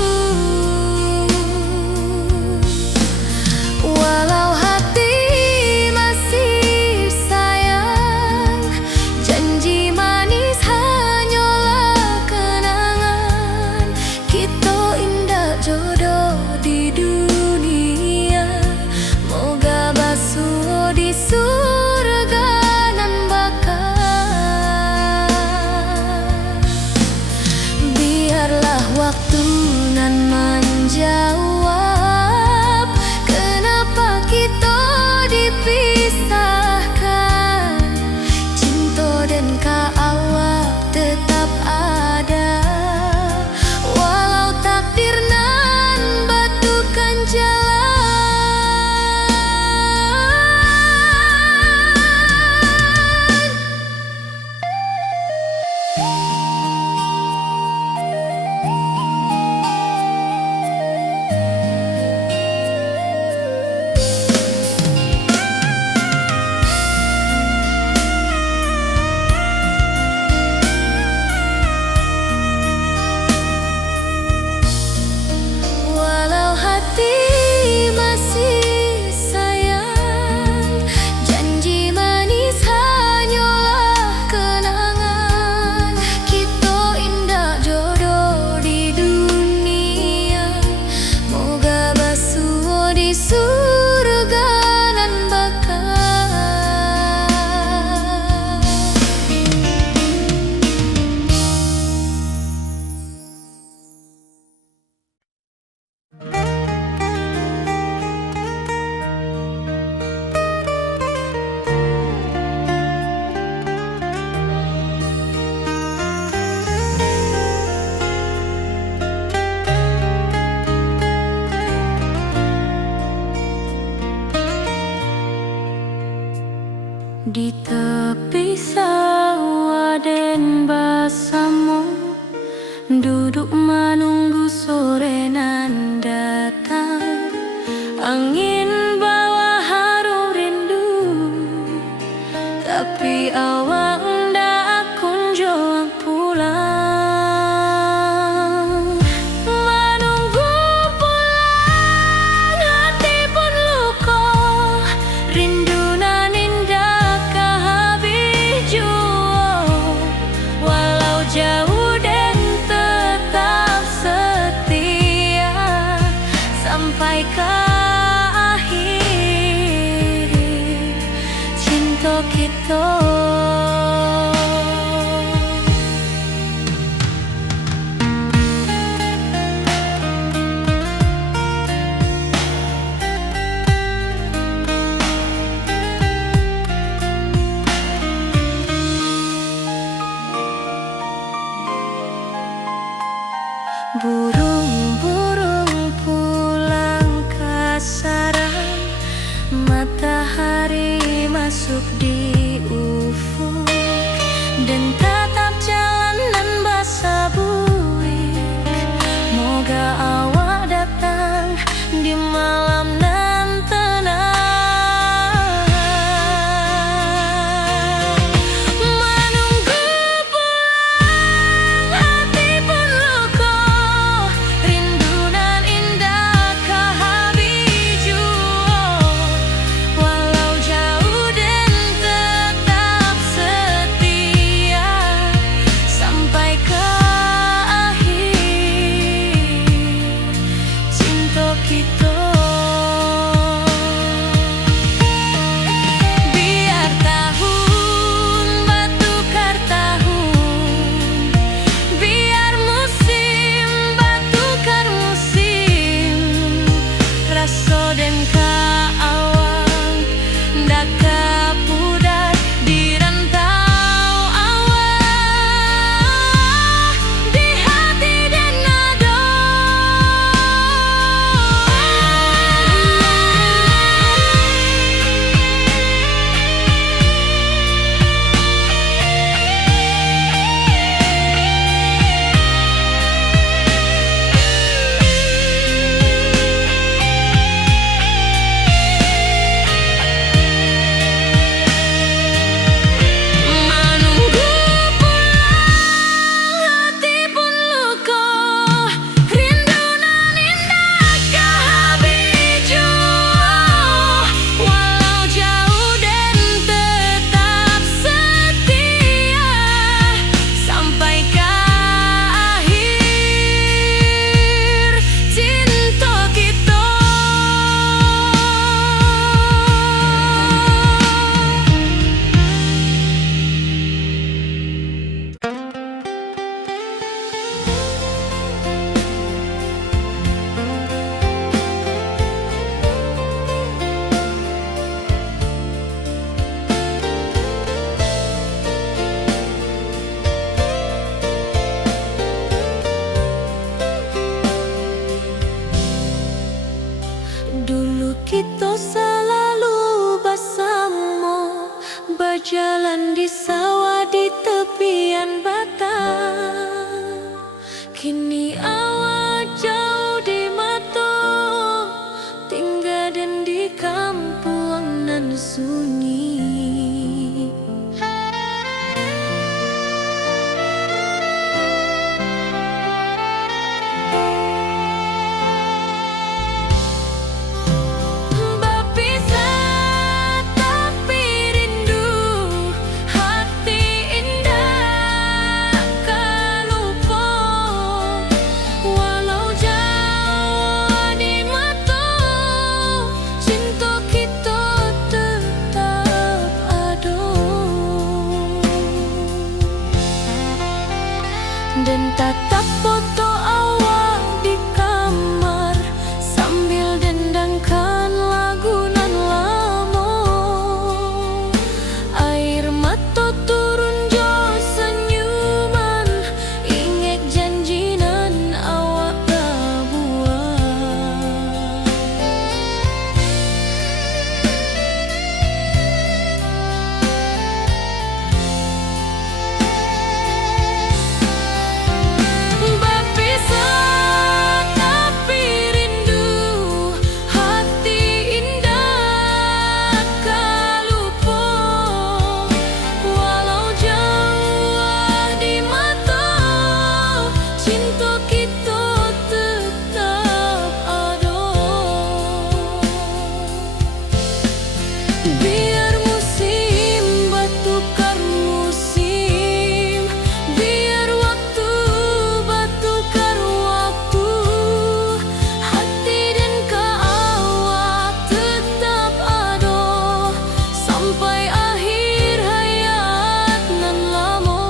Walau hati masih sayang, janji manis hanyalah kenangan. Kita indah jodoh di dunia, moga basuh di surga nan bakal. Biarlah waktu nan menjawab, kenapa kita dipisahkan. Cinta dan awak tetap ada, walau takdir nan batukan jalan. Walau hati masih sayang, janji manis hanyalah kenangan. Kita indah jodoh di dunia, moga basuh di surga nan bakal. Di tepi sawah den bersama, duduk menunggu sore nan datang. Angin bawa harum rindu, tapi awak ndak kunjung pulang. Menunggu pulang, hati pun luka, rindu nan indah kehabis jua. Walau jauh dan tetap setia, sampai ke akhir cinta kita. Burung-burung pulang ke sarang, matahari masuk di ufuk, dan tatap jalanan basah buik. Moga awak datang di malam nan tenang. Menunggu pulang, hati pun luka, Kini awak jauh di mata, tinggal dan di kampung nan sunyi. Dan tatap foto awak di kamar sambil dendangkan lagu nan lama. Air mata turun jo senyuman, ingat janji nan awak buat. Biar musim bertukar musim, biar waktu bertukar waktu, hati dan awak tetap ada sampai akhir hayat nan lama.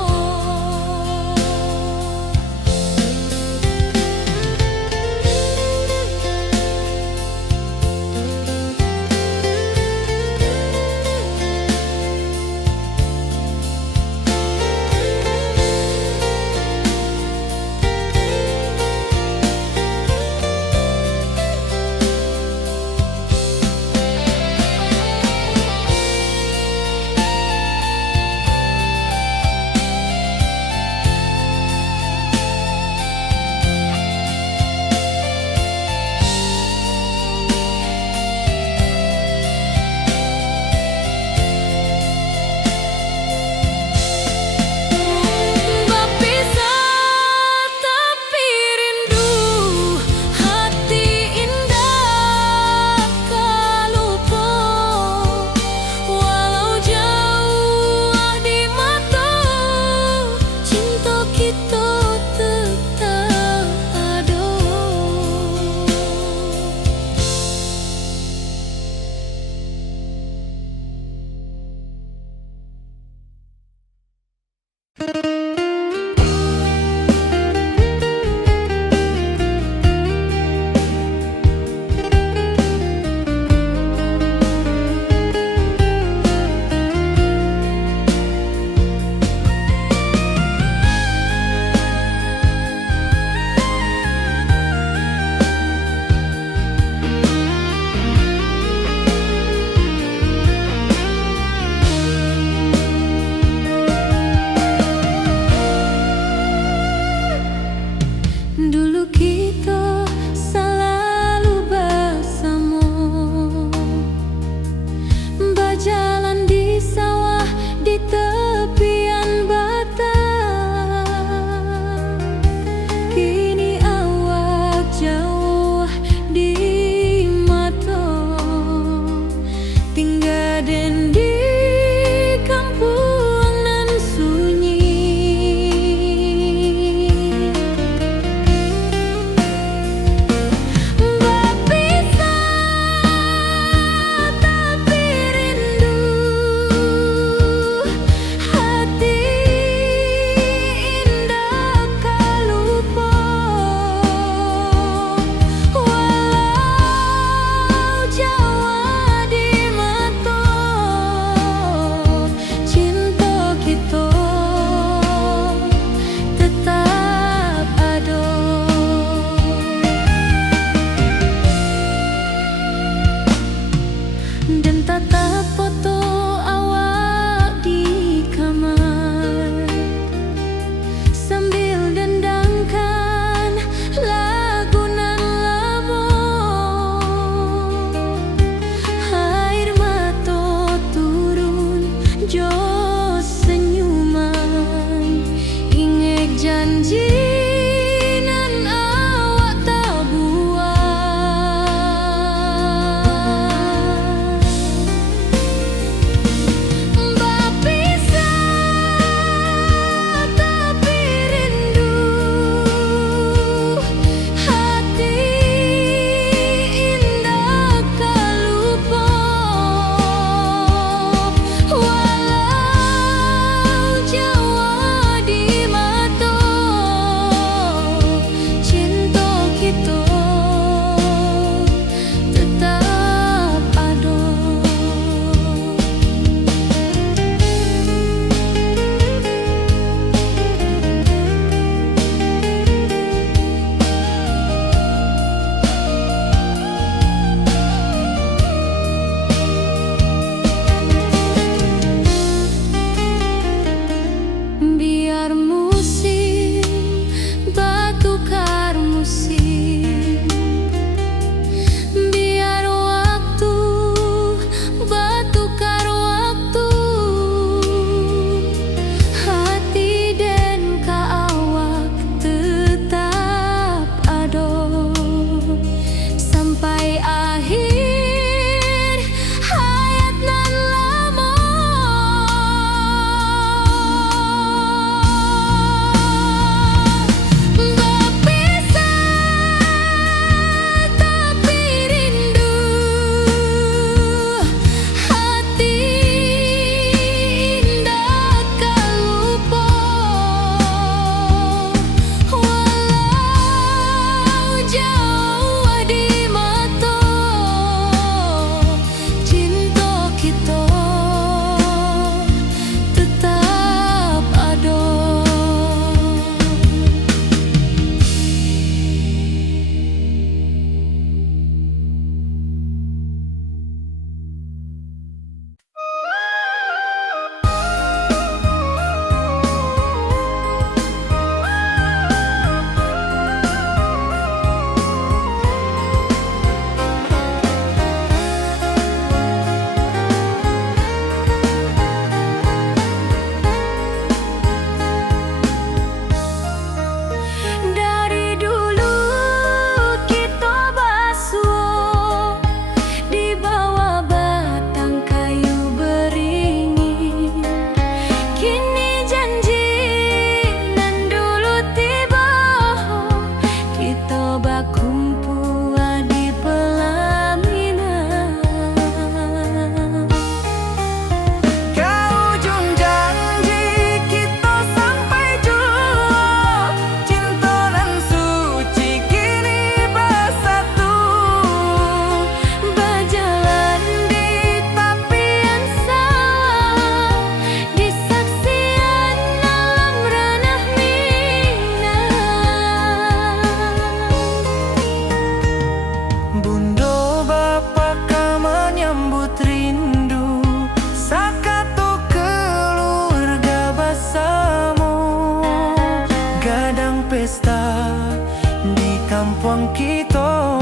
kampung kita.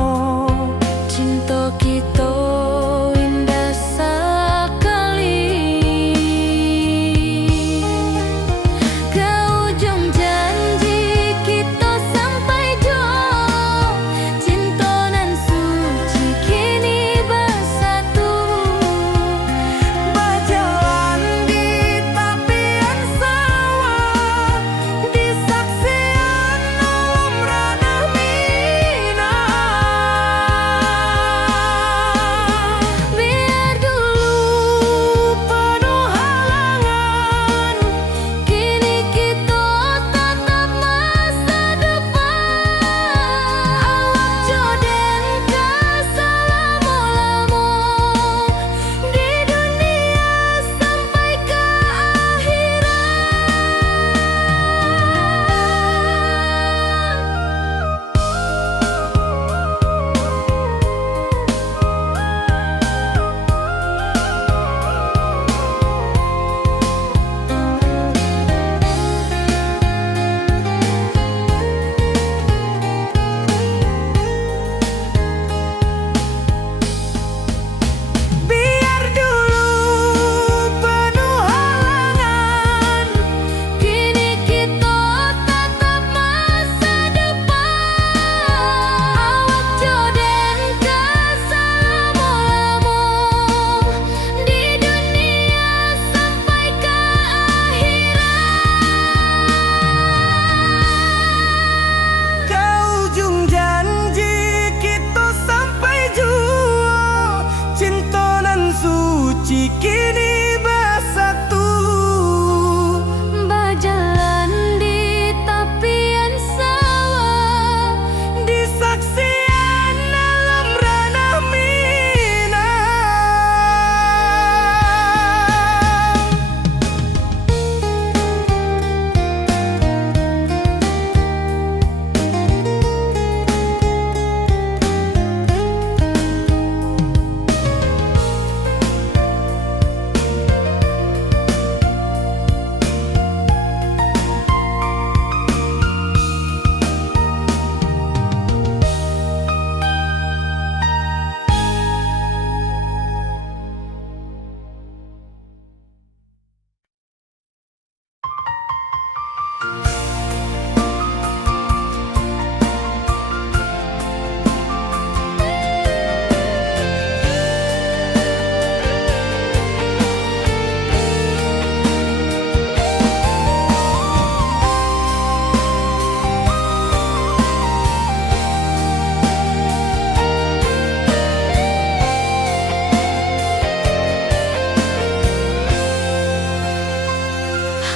Cinta kita indah sekali. Ke ujung janji kita sampai jauh. Cinta nan suci kini bersatu. Berjalan di tepian sawah, di saksian alam ranah Minang. Biar dulu penuh halangan, kini kita tatap masa depan. Awak joden keselamo-lamo di dunia sampai ke Biar dulu penuh halangan, kini kita tatap masa depan. Awak joden keselamo-lamo di dunia sampai ke ke ujung janji kita sampai jua. Cinta nan suci kini bersatu. berjalan di tepian sawah. Di saksian alam ranah Minang.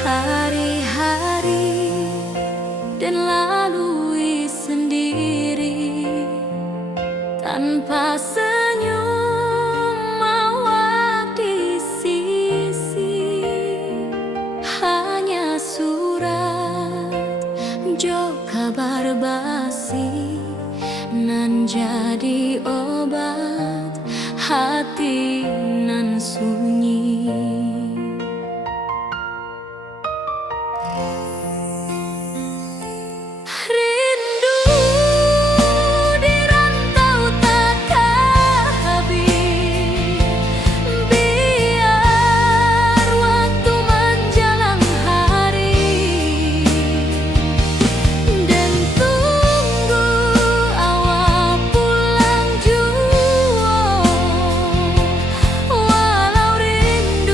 Hari-hari dan lalui sendiri tanpa senyum awak di sisi. Hanya surat jo kabar basi nan jadi obat hati nan sunyi. Rindu di rantau tak habis. Biar waktu menjelang hari dan tunggu awak pulang jua. Walau rindu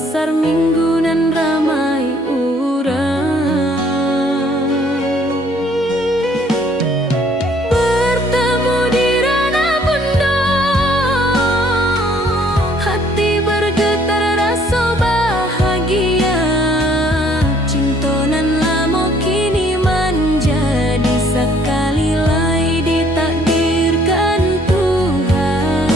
pasar minggu nan ramai urang. Bertemu di ranah pondok, hati bergetar rasa bahagia. Cinta nan lama kini menjadi sekali lai ditakdirkan Tuhan.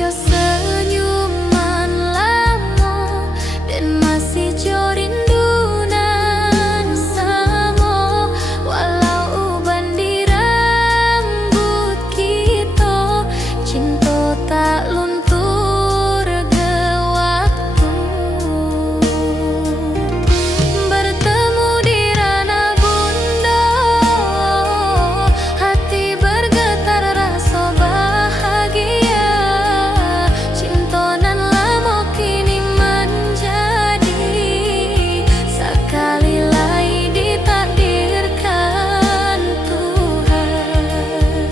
Jo senyuman lamo dan masih jo rindunan samo. Walau uban di rambut kita, cinta tak luntur ke waktu. Bertemu di ranah bunda, hati bergetar rasa bahagia. Cinta nan lama kini menjadi sekali lagi ditakdirkan Tuhan.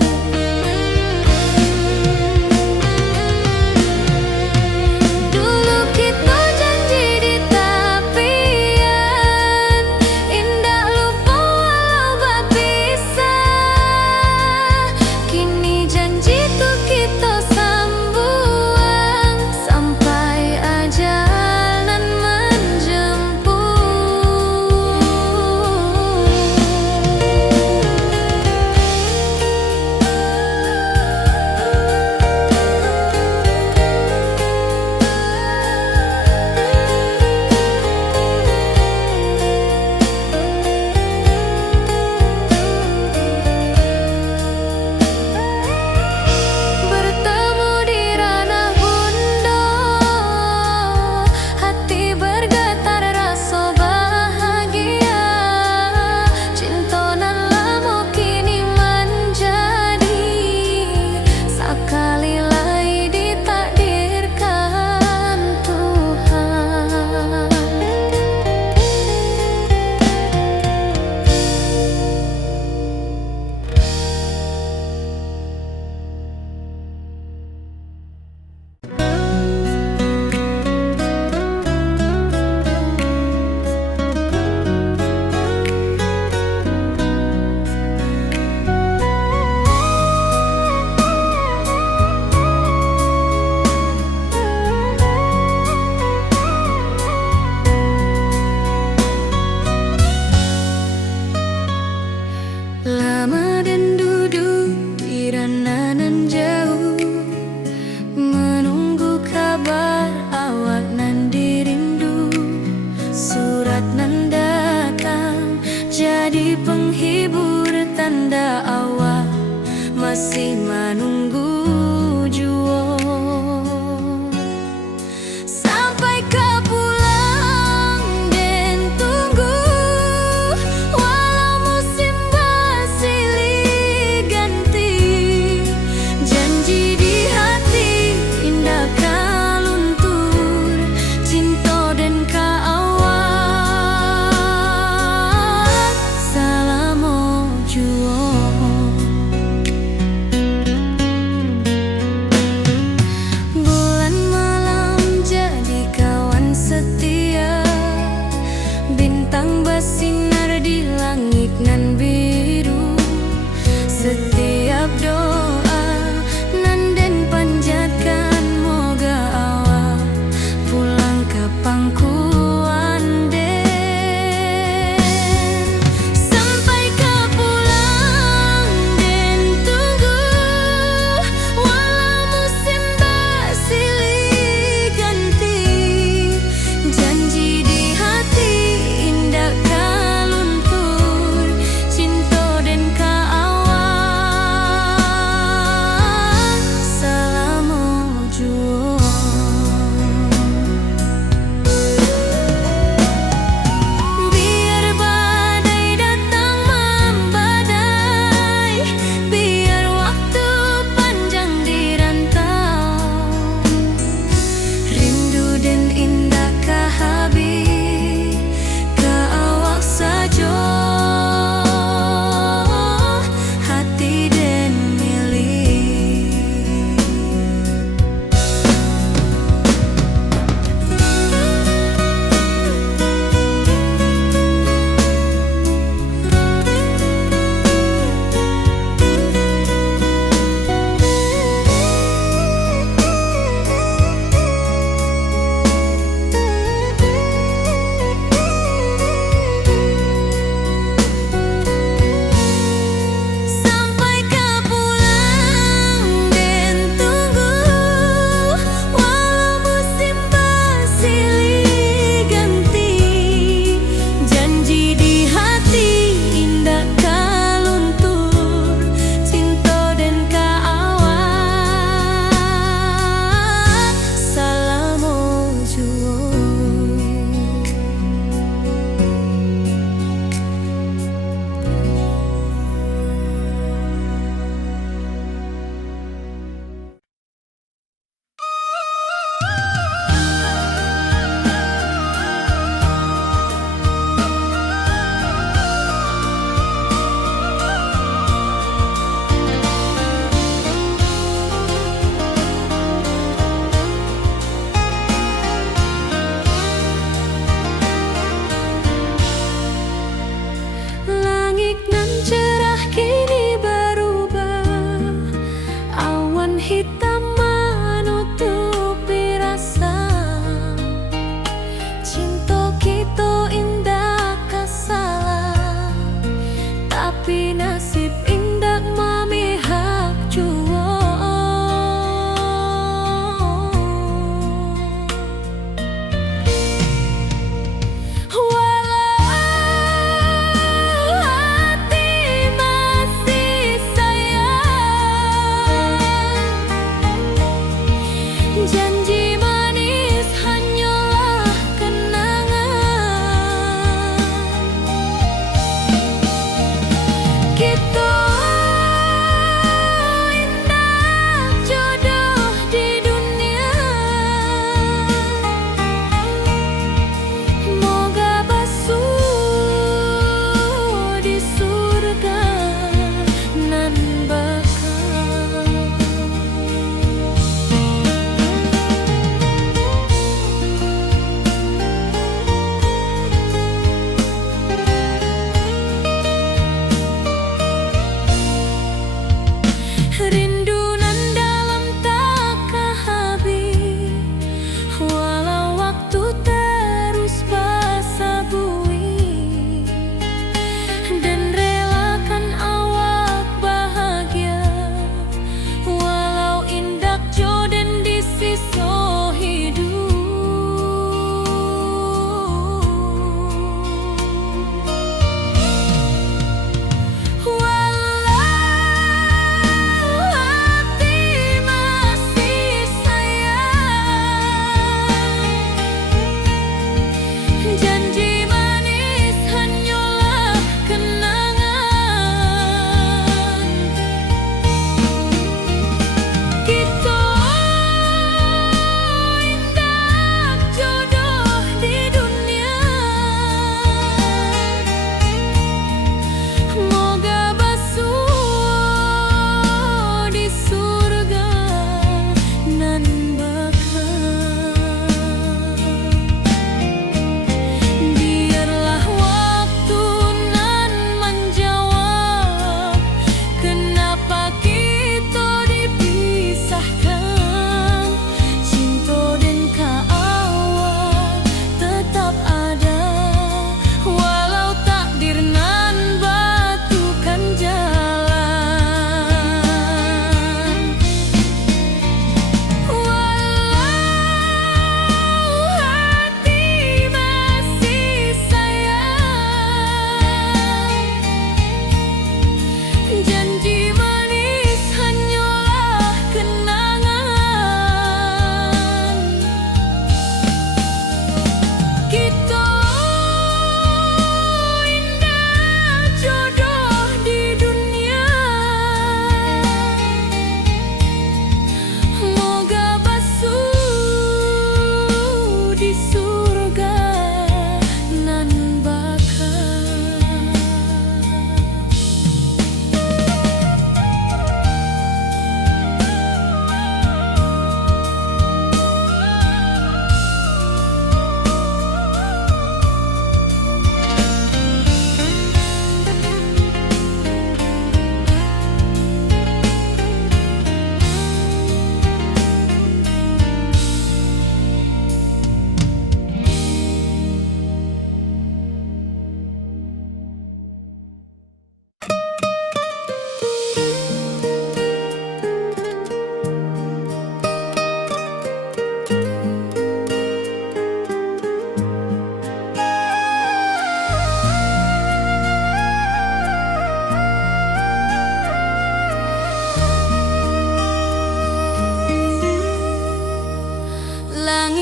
Dulu kita janji di tepian, indah lupa walau berpisah. Kini janji tuh kita sambuang sampai ajal nan bertemu di ranah bunda, hati bergetar rasa bahagia. Cinta nan lama kini menjadi sekali lagi ditakdirkan Tuhan. Lama dan duduk di ranah nan jauh, menunggu kabar awak nan dirindu. Surat nan datang jadi penghibur, tanda awak masih menunggu jua. Sampai kau pulang dan tunggu, walau musim bersilih ganti. Janji di hati indah kau luntur, cinta dan keawak selama jua.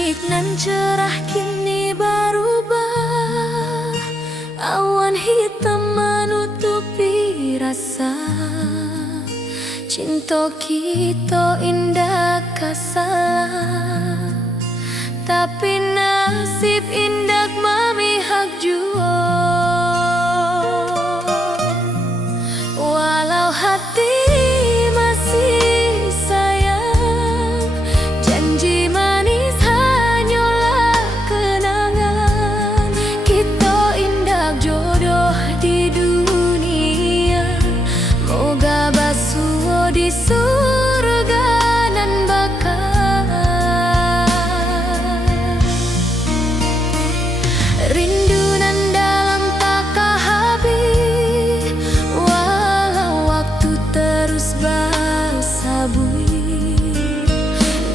Langit nan cerah kini berubah, awan hitam menutupi rasa. Cinta kita indah kasalah, tapi nasib indah memihak jua. Walau hati masih sayang, janji manis hanyalah kenangan. Kita indah jodoh di dunia, moga basuh di surga nan bakal. Rindu nan dalam tak habis, walau waktu terus bersabui,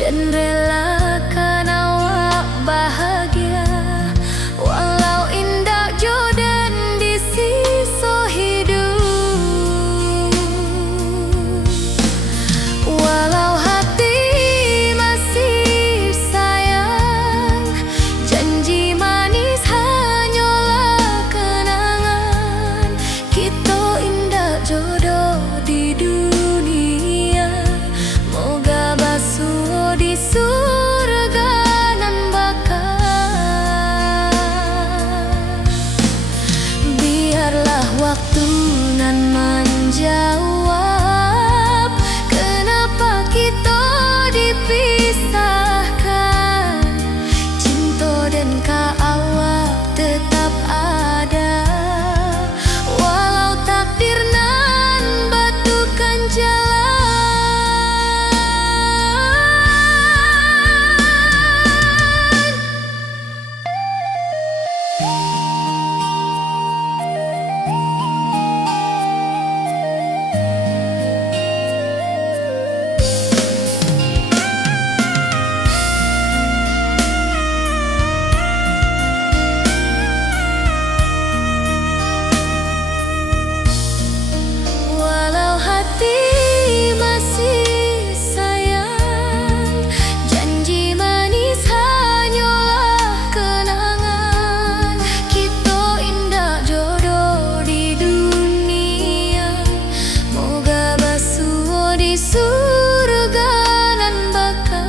dan relakan awak bahagia, walau indah jodan di sisa hidup. Walau hati masih sayang, janji manis hanyalah kenangan. Kita indah jodoh di dunia, moga basuh di surga nan bakal. Biarlah waktu nan menjawab, kenapa kita dipisahkan. Cinta dan awak tetap ada, walau takdir nan batukan jalan. Walau hati masih sayang, janji manis hanyalah kenangan. Kita indah jodoh di dunia, moga basuh di surga nan bakal.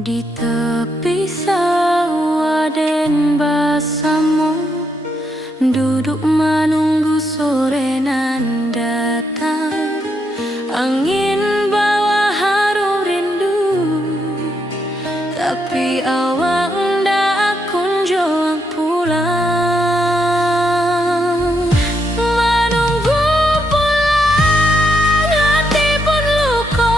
Di tepi sawah den bersama, duduk menunggu sore nan datang. Angin bawa harum rindu, tapi awak ndak kunjung pulang. Menunggu pulang hati pun luka,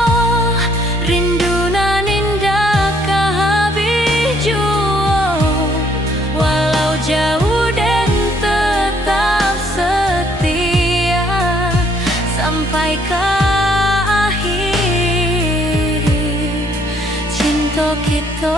rindu nan indah kehabis jua. Walau jauh dan tetap setia sampai ke akhir cinta kita.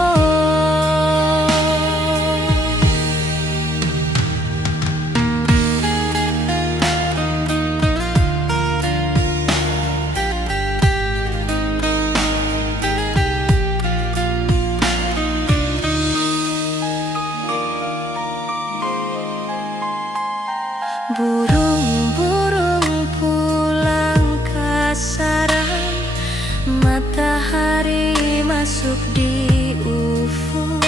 Burung-burung pulang ke sarang, matahari masuk di ufuk.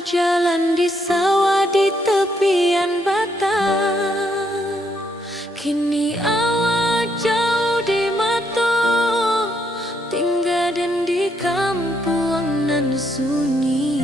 berjalan di sawah di tepian batang. Kini awak jauh di mata, tinggal dan di kampung nan sunyi.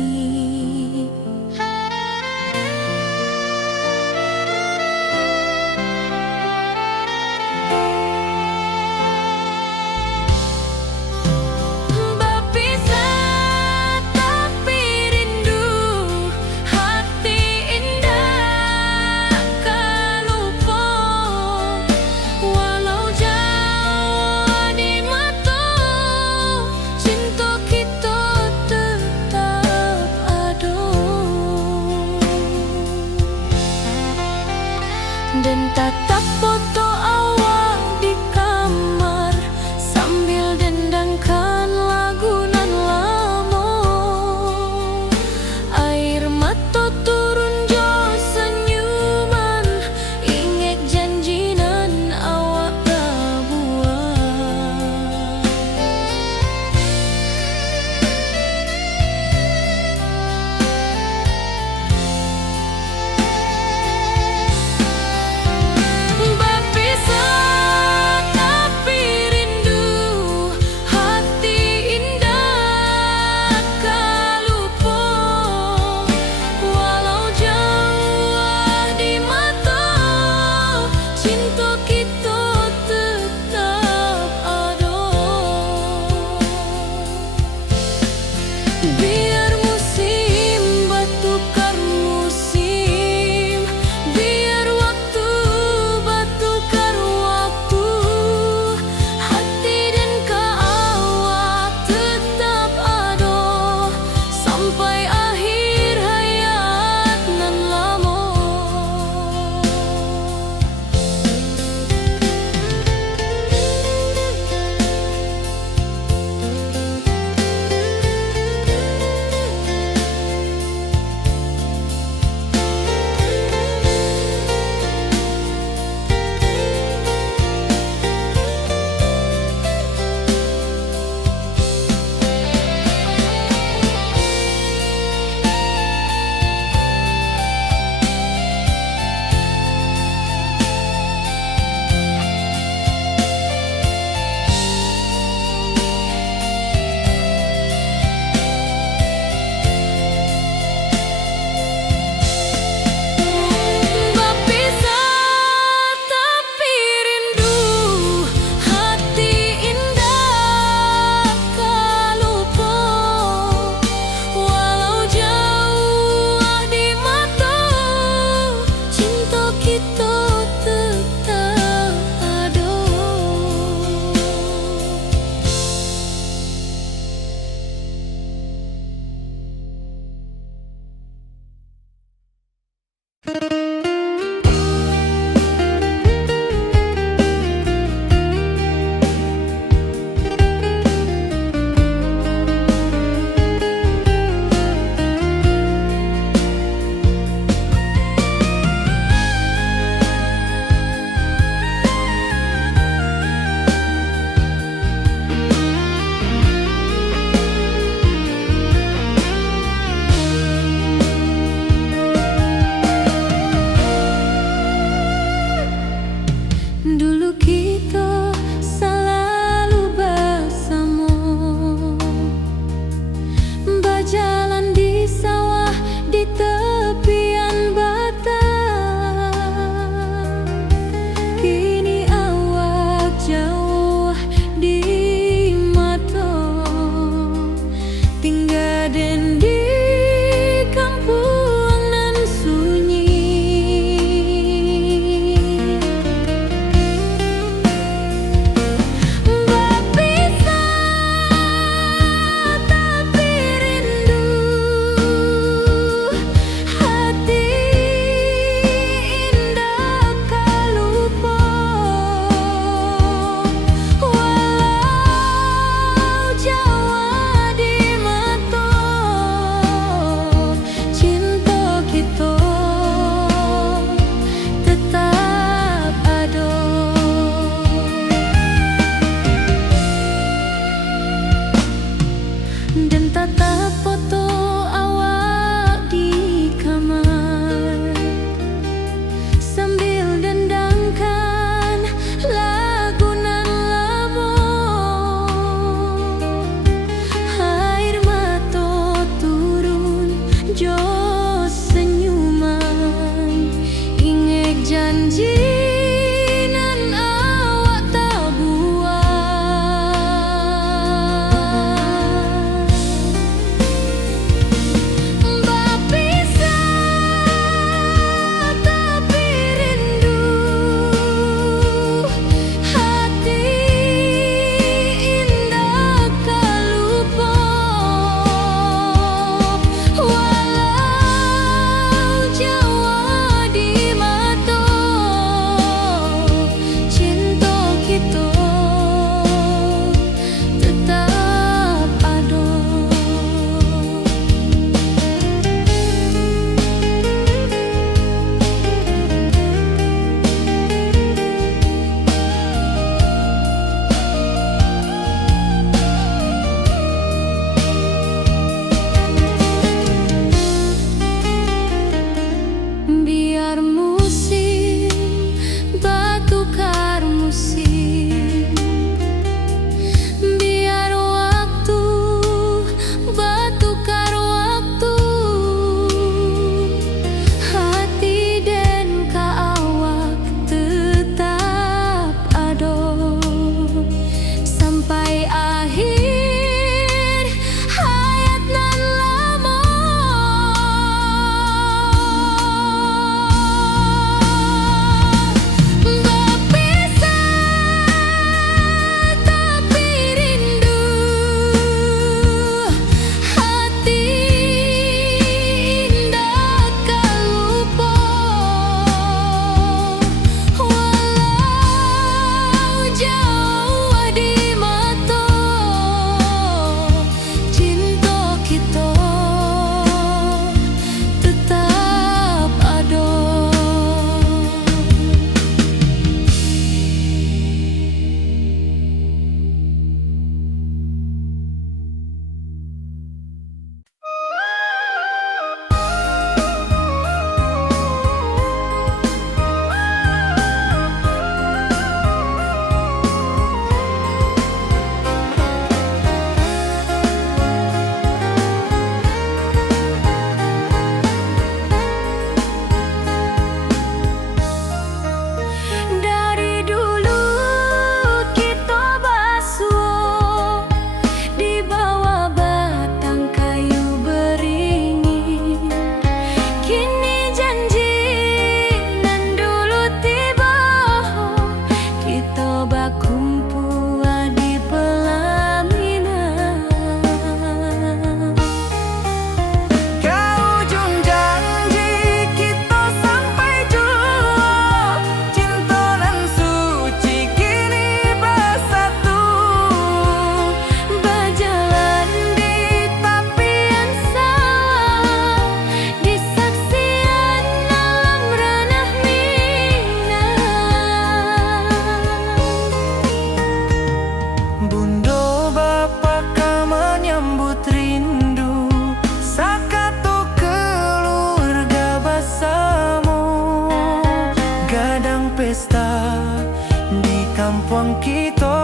wong kita.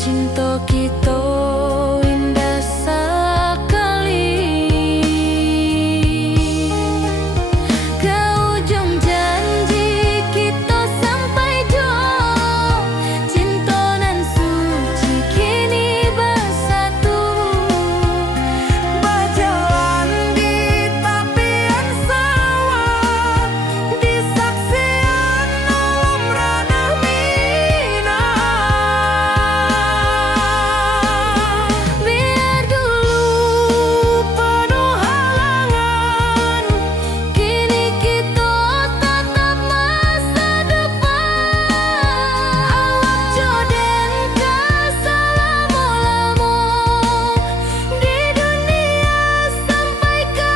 Cinta kita indah sekali. Ke ujung janji kita sampai jauh. Cinta nan suci kini bersatu. Berjalan di tepian sawah, di saksian alam ranah Minang. Biar dulu penuh halangan, kini kita tatap masa depan. Awak joden keselamo-lamo di dunia sampai ke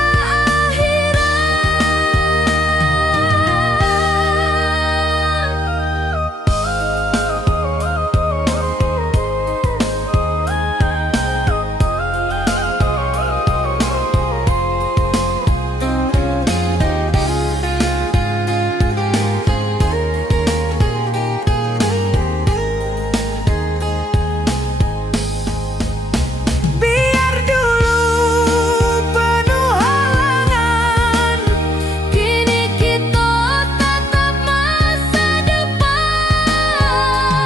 Biar dulu penuh halangan, kini kita tatap masa depan.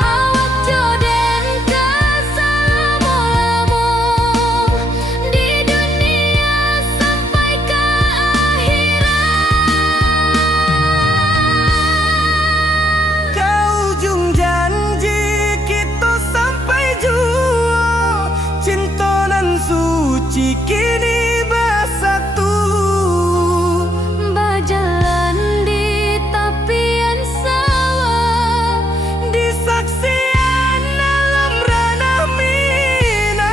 Awak joden keselamo-lamo di dunia sampai ke ke ujung janji kita sampai jua. Cinta nan suci kini bersatu. berjalan di tepian sawah. Di saksian alam ranah Minang.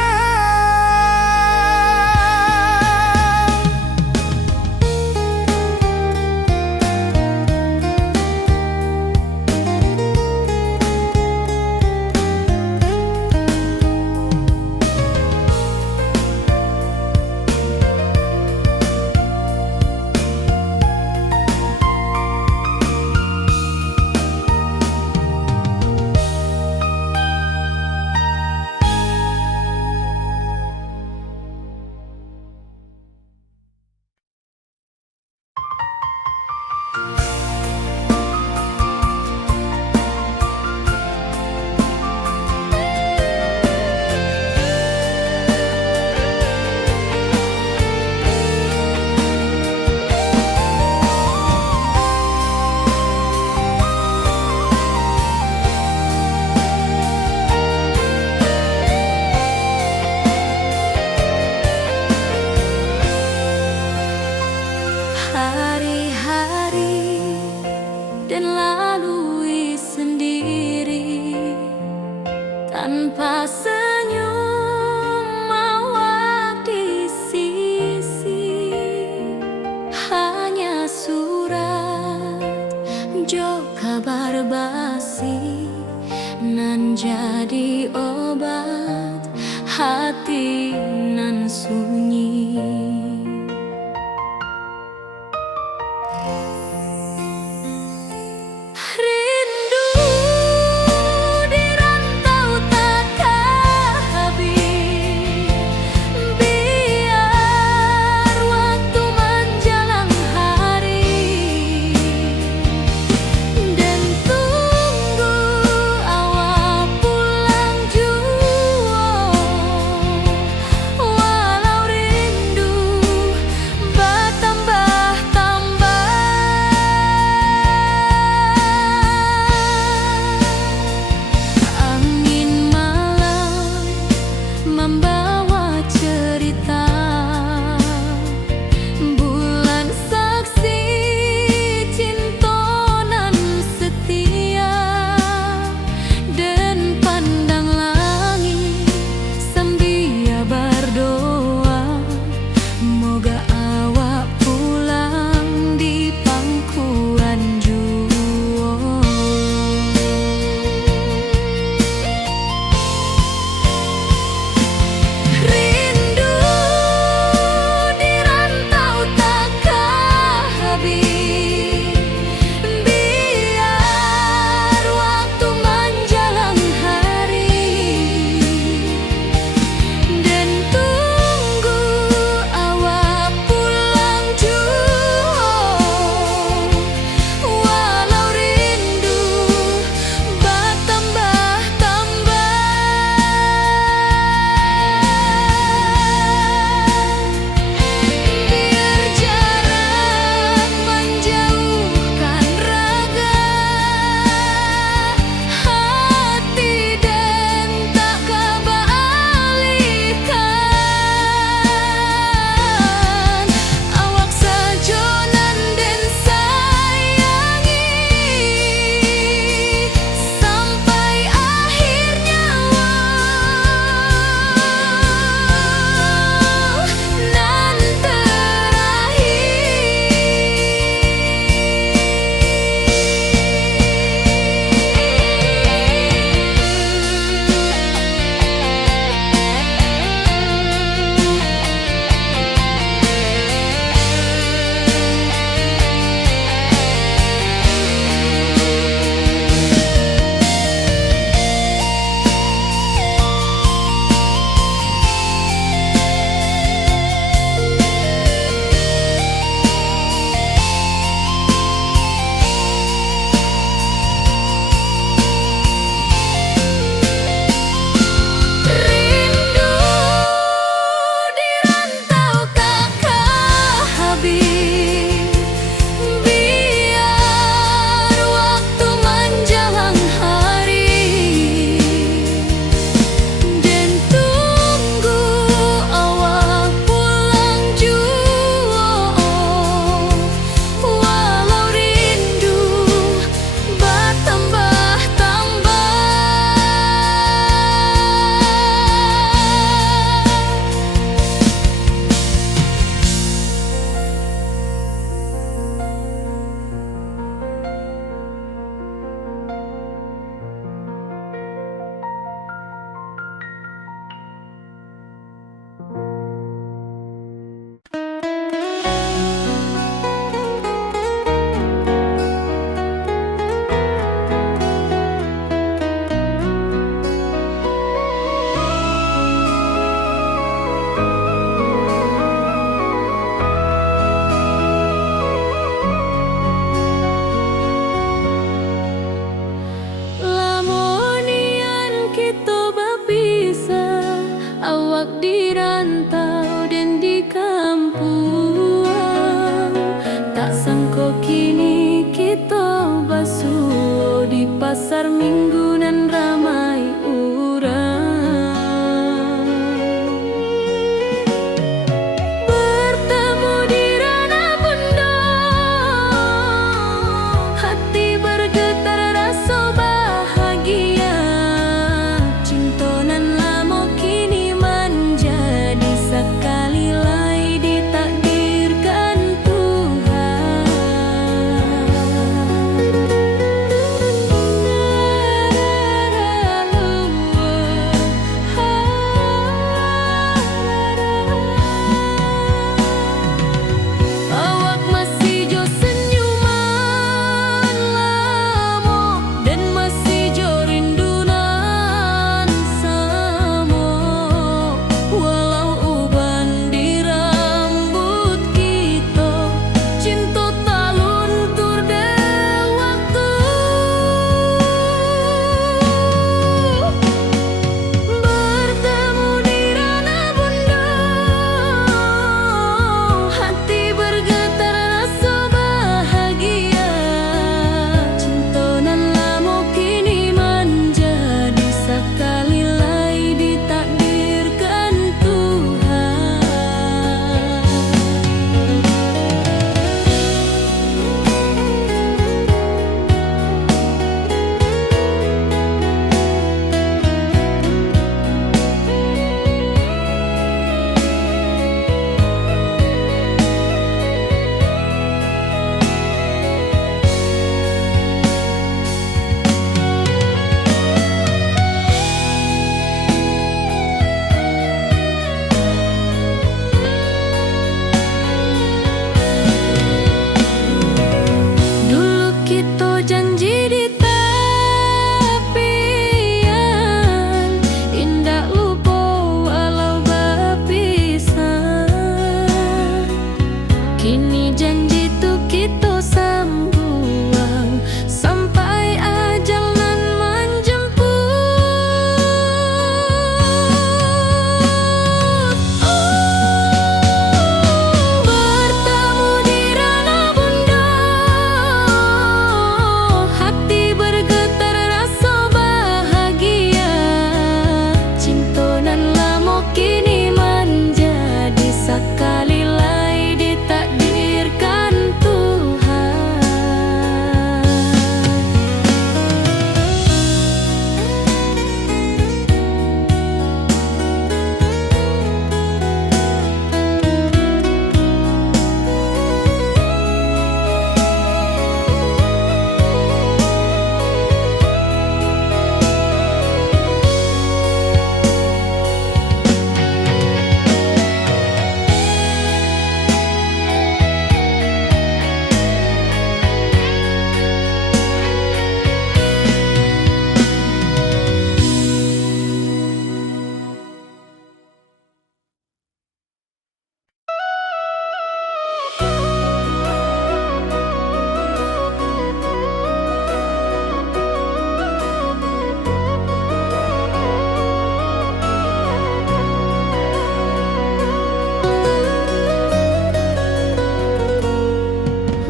Hari-hari dan lalui sendiri tanpa senyum awak di sisi. Hanya surat jo kabar basi nan jadi obat hati nan sunyi. Rindu di rantau takkan habis. Biar waktu menjelang hari dan tunggu awak pulang jua. pasar minggu nan ramai urang. Bertemu di ranah bunda, hati bergetar rasa bahagia. Cinta nan lama kini menjadi sekali lai ditakdirkan Tuhan. Awak masih jo senyuman lamo dan masih jo rindunan samo. Walau uban di rambut kita, cinta tak luntur de waktu. Bertemu di ranah bunda, hati bergetar rasa bahagia. Cinta nan lama kini menjadi sekali lai ditakdirkan Tuhan. Dulu kita janji di tepian, indah lupa walau berpisah. Kini janji tu kita sambuang sampai ajal nan menjemput. Bertemu di ranah bunda, hati bergetar rasa bahagia. Cinta nan lama kini menjadi sekali lai ditakdirkan Tuhan.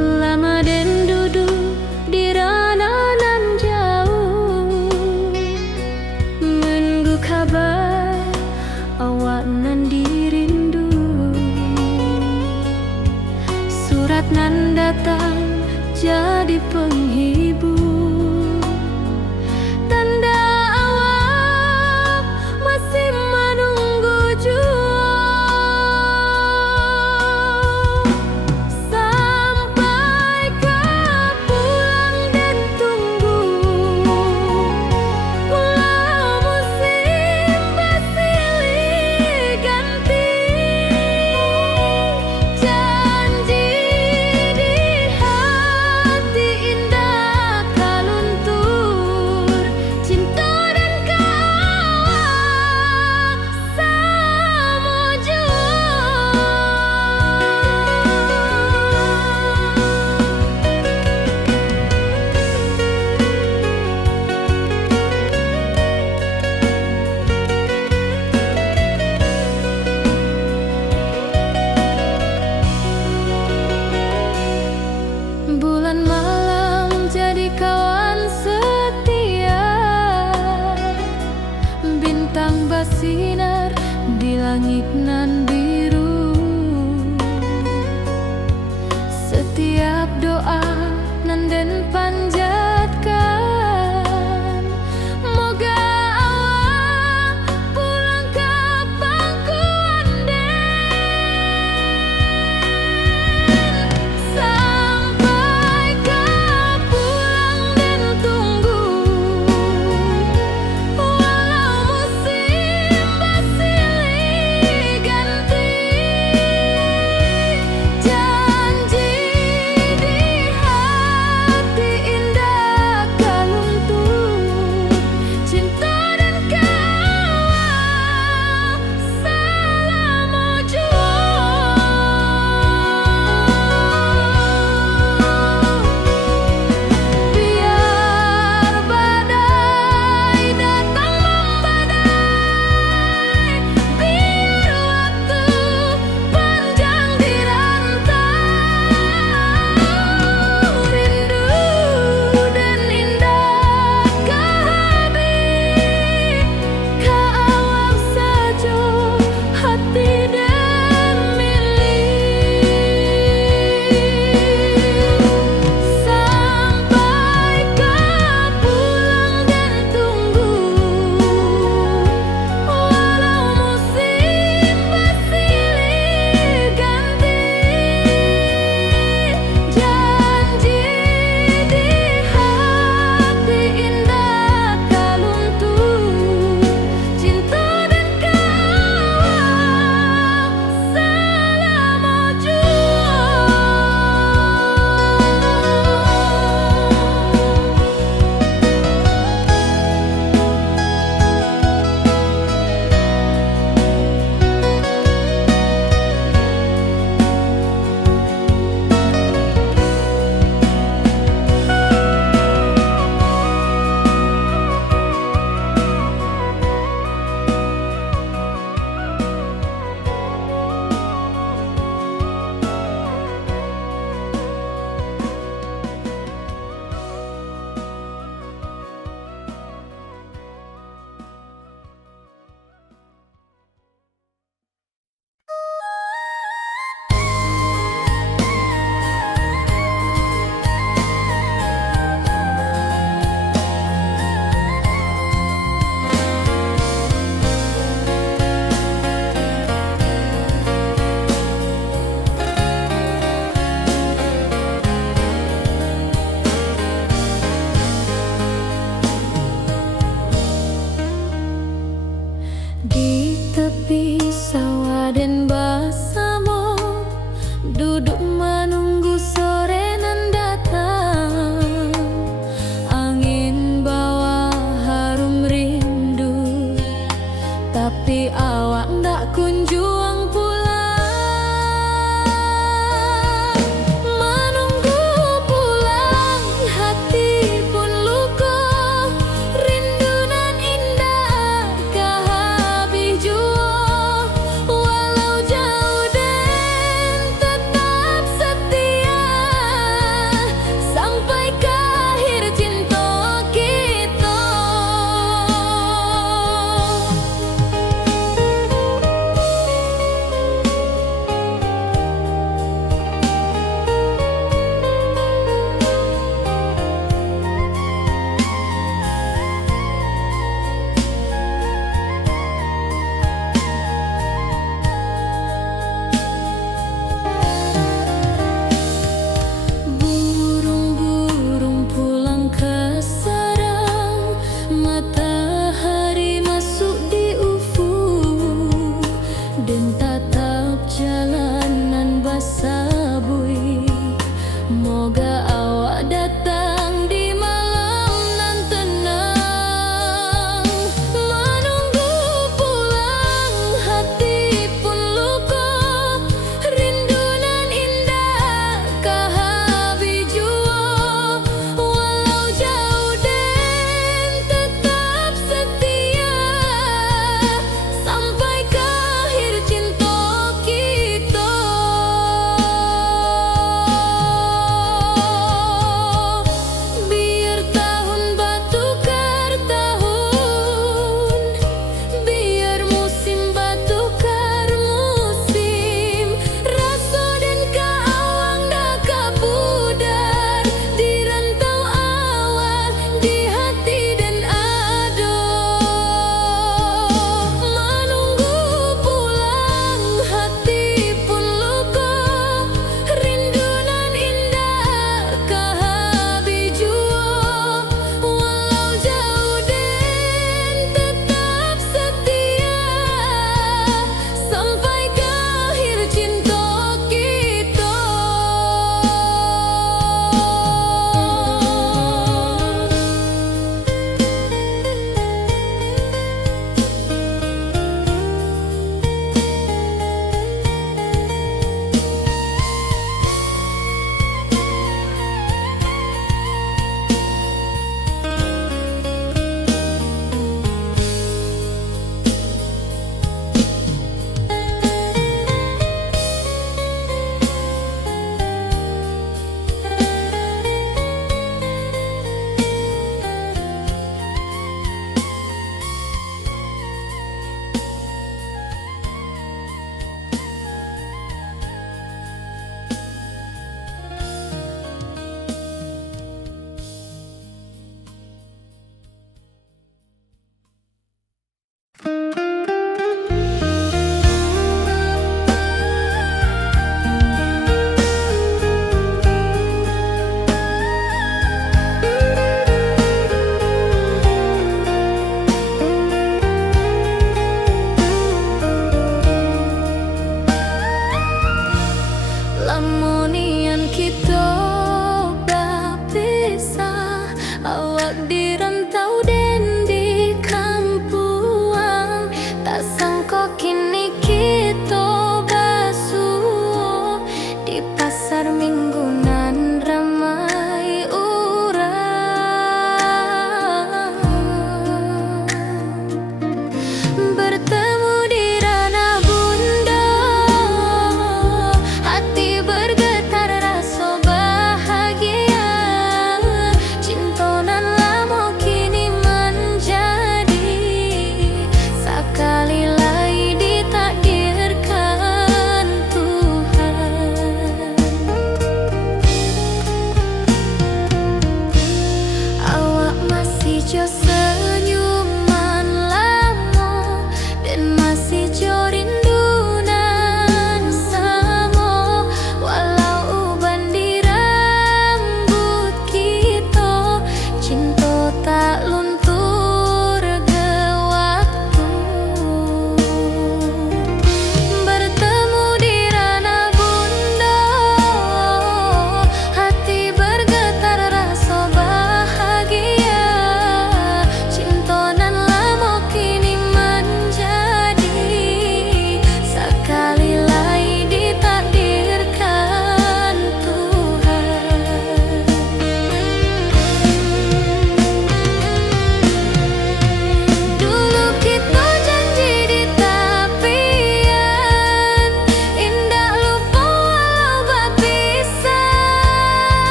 Lama den duduk di ranah nan jauh, menunggu kabar awak nan dirindu. Surat nan datang jadi penghibur, tanda awak masih menunggu jua. Sampai kau pulang dan tunggu, pulau musim bersilih ganti. Janji di hati indah den panjatkan, moga awak pulang ke pangkuan den. Sampai ke pulang den tunggu, walau musim bersilih ganti. Janji di hati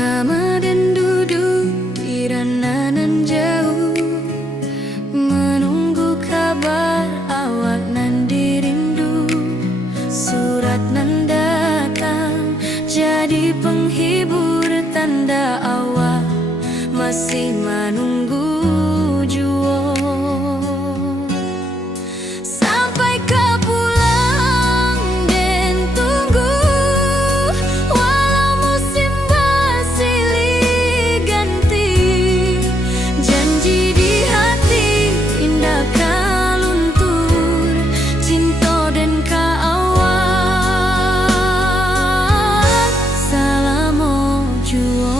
Lama dan duduk di nan jauh, menunggu kabar awak nan dirindu. Surat nan datang jadi penghibur, tanda awak masih menunggu jua. Sampai kau pulang dan tunggu, walau musim bersilih ganti. Janji di hati indah kau luntur, cinta dan kau awak. Salam jua.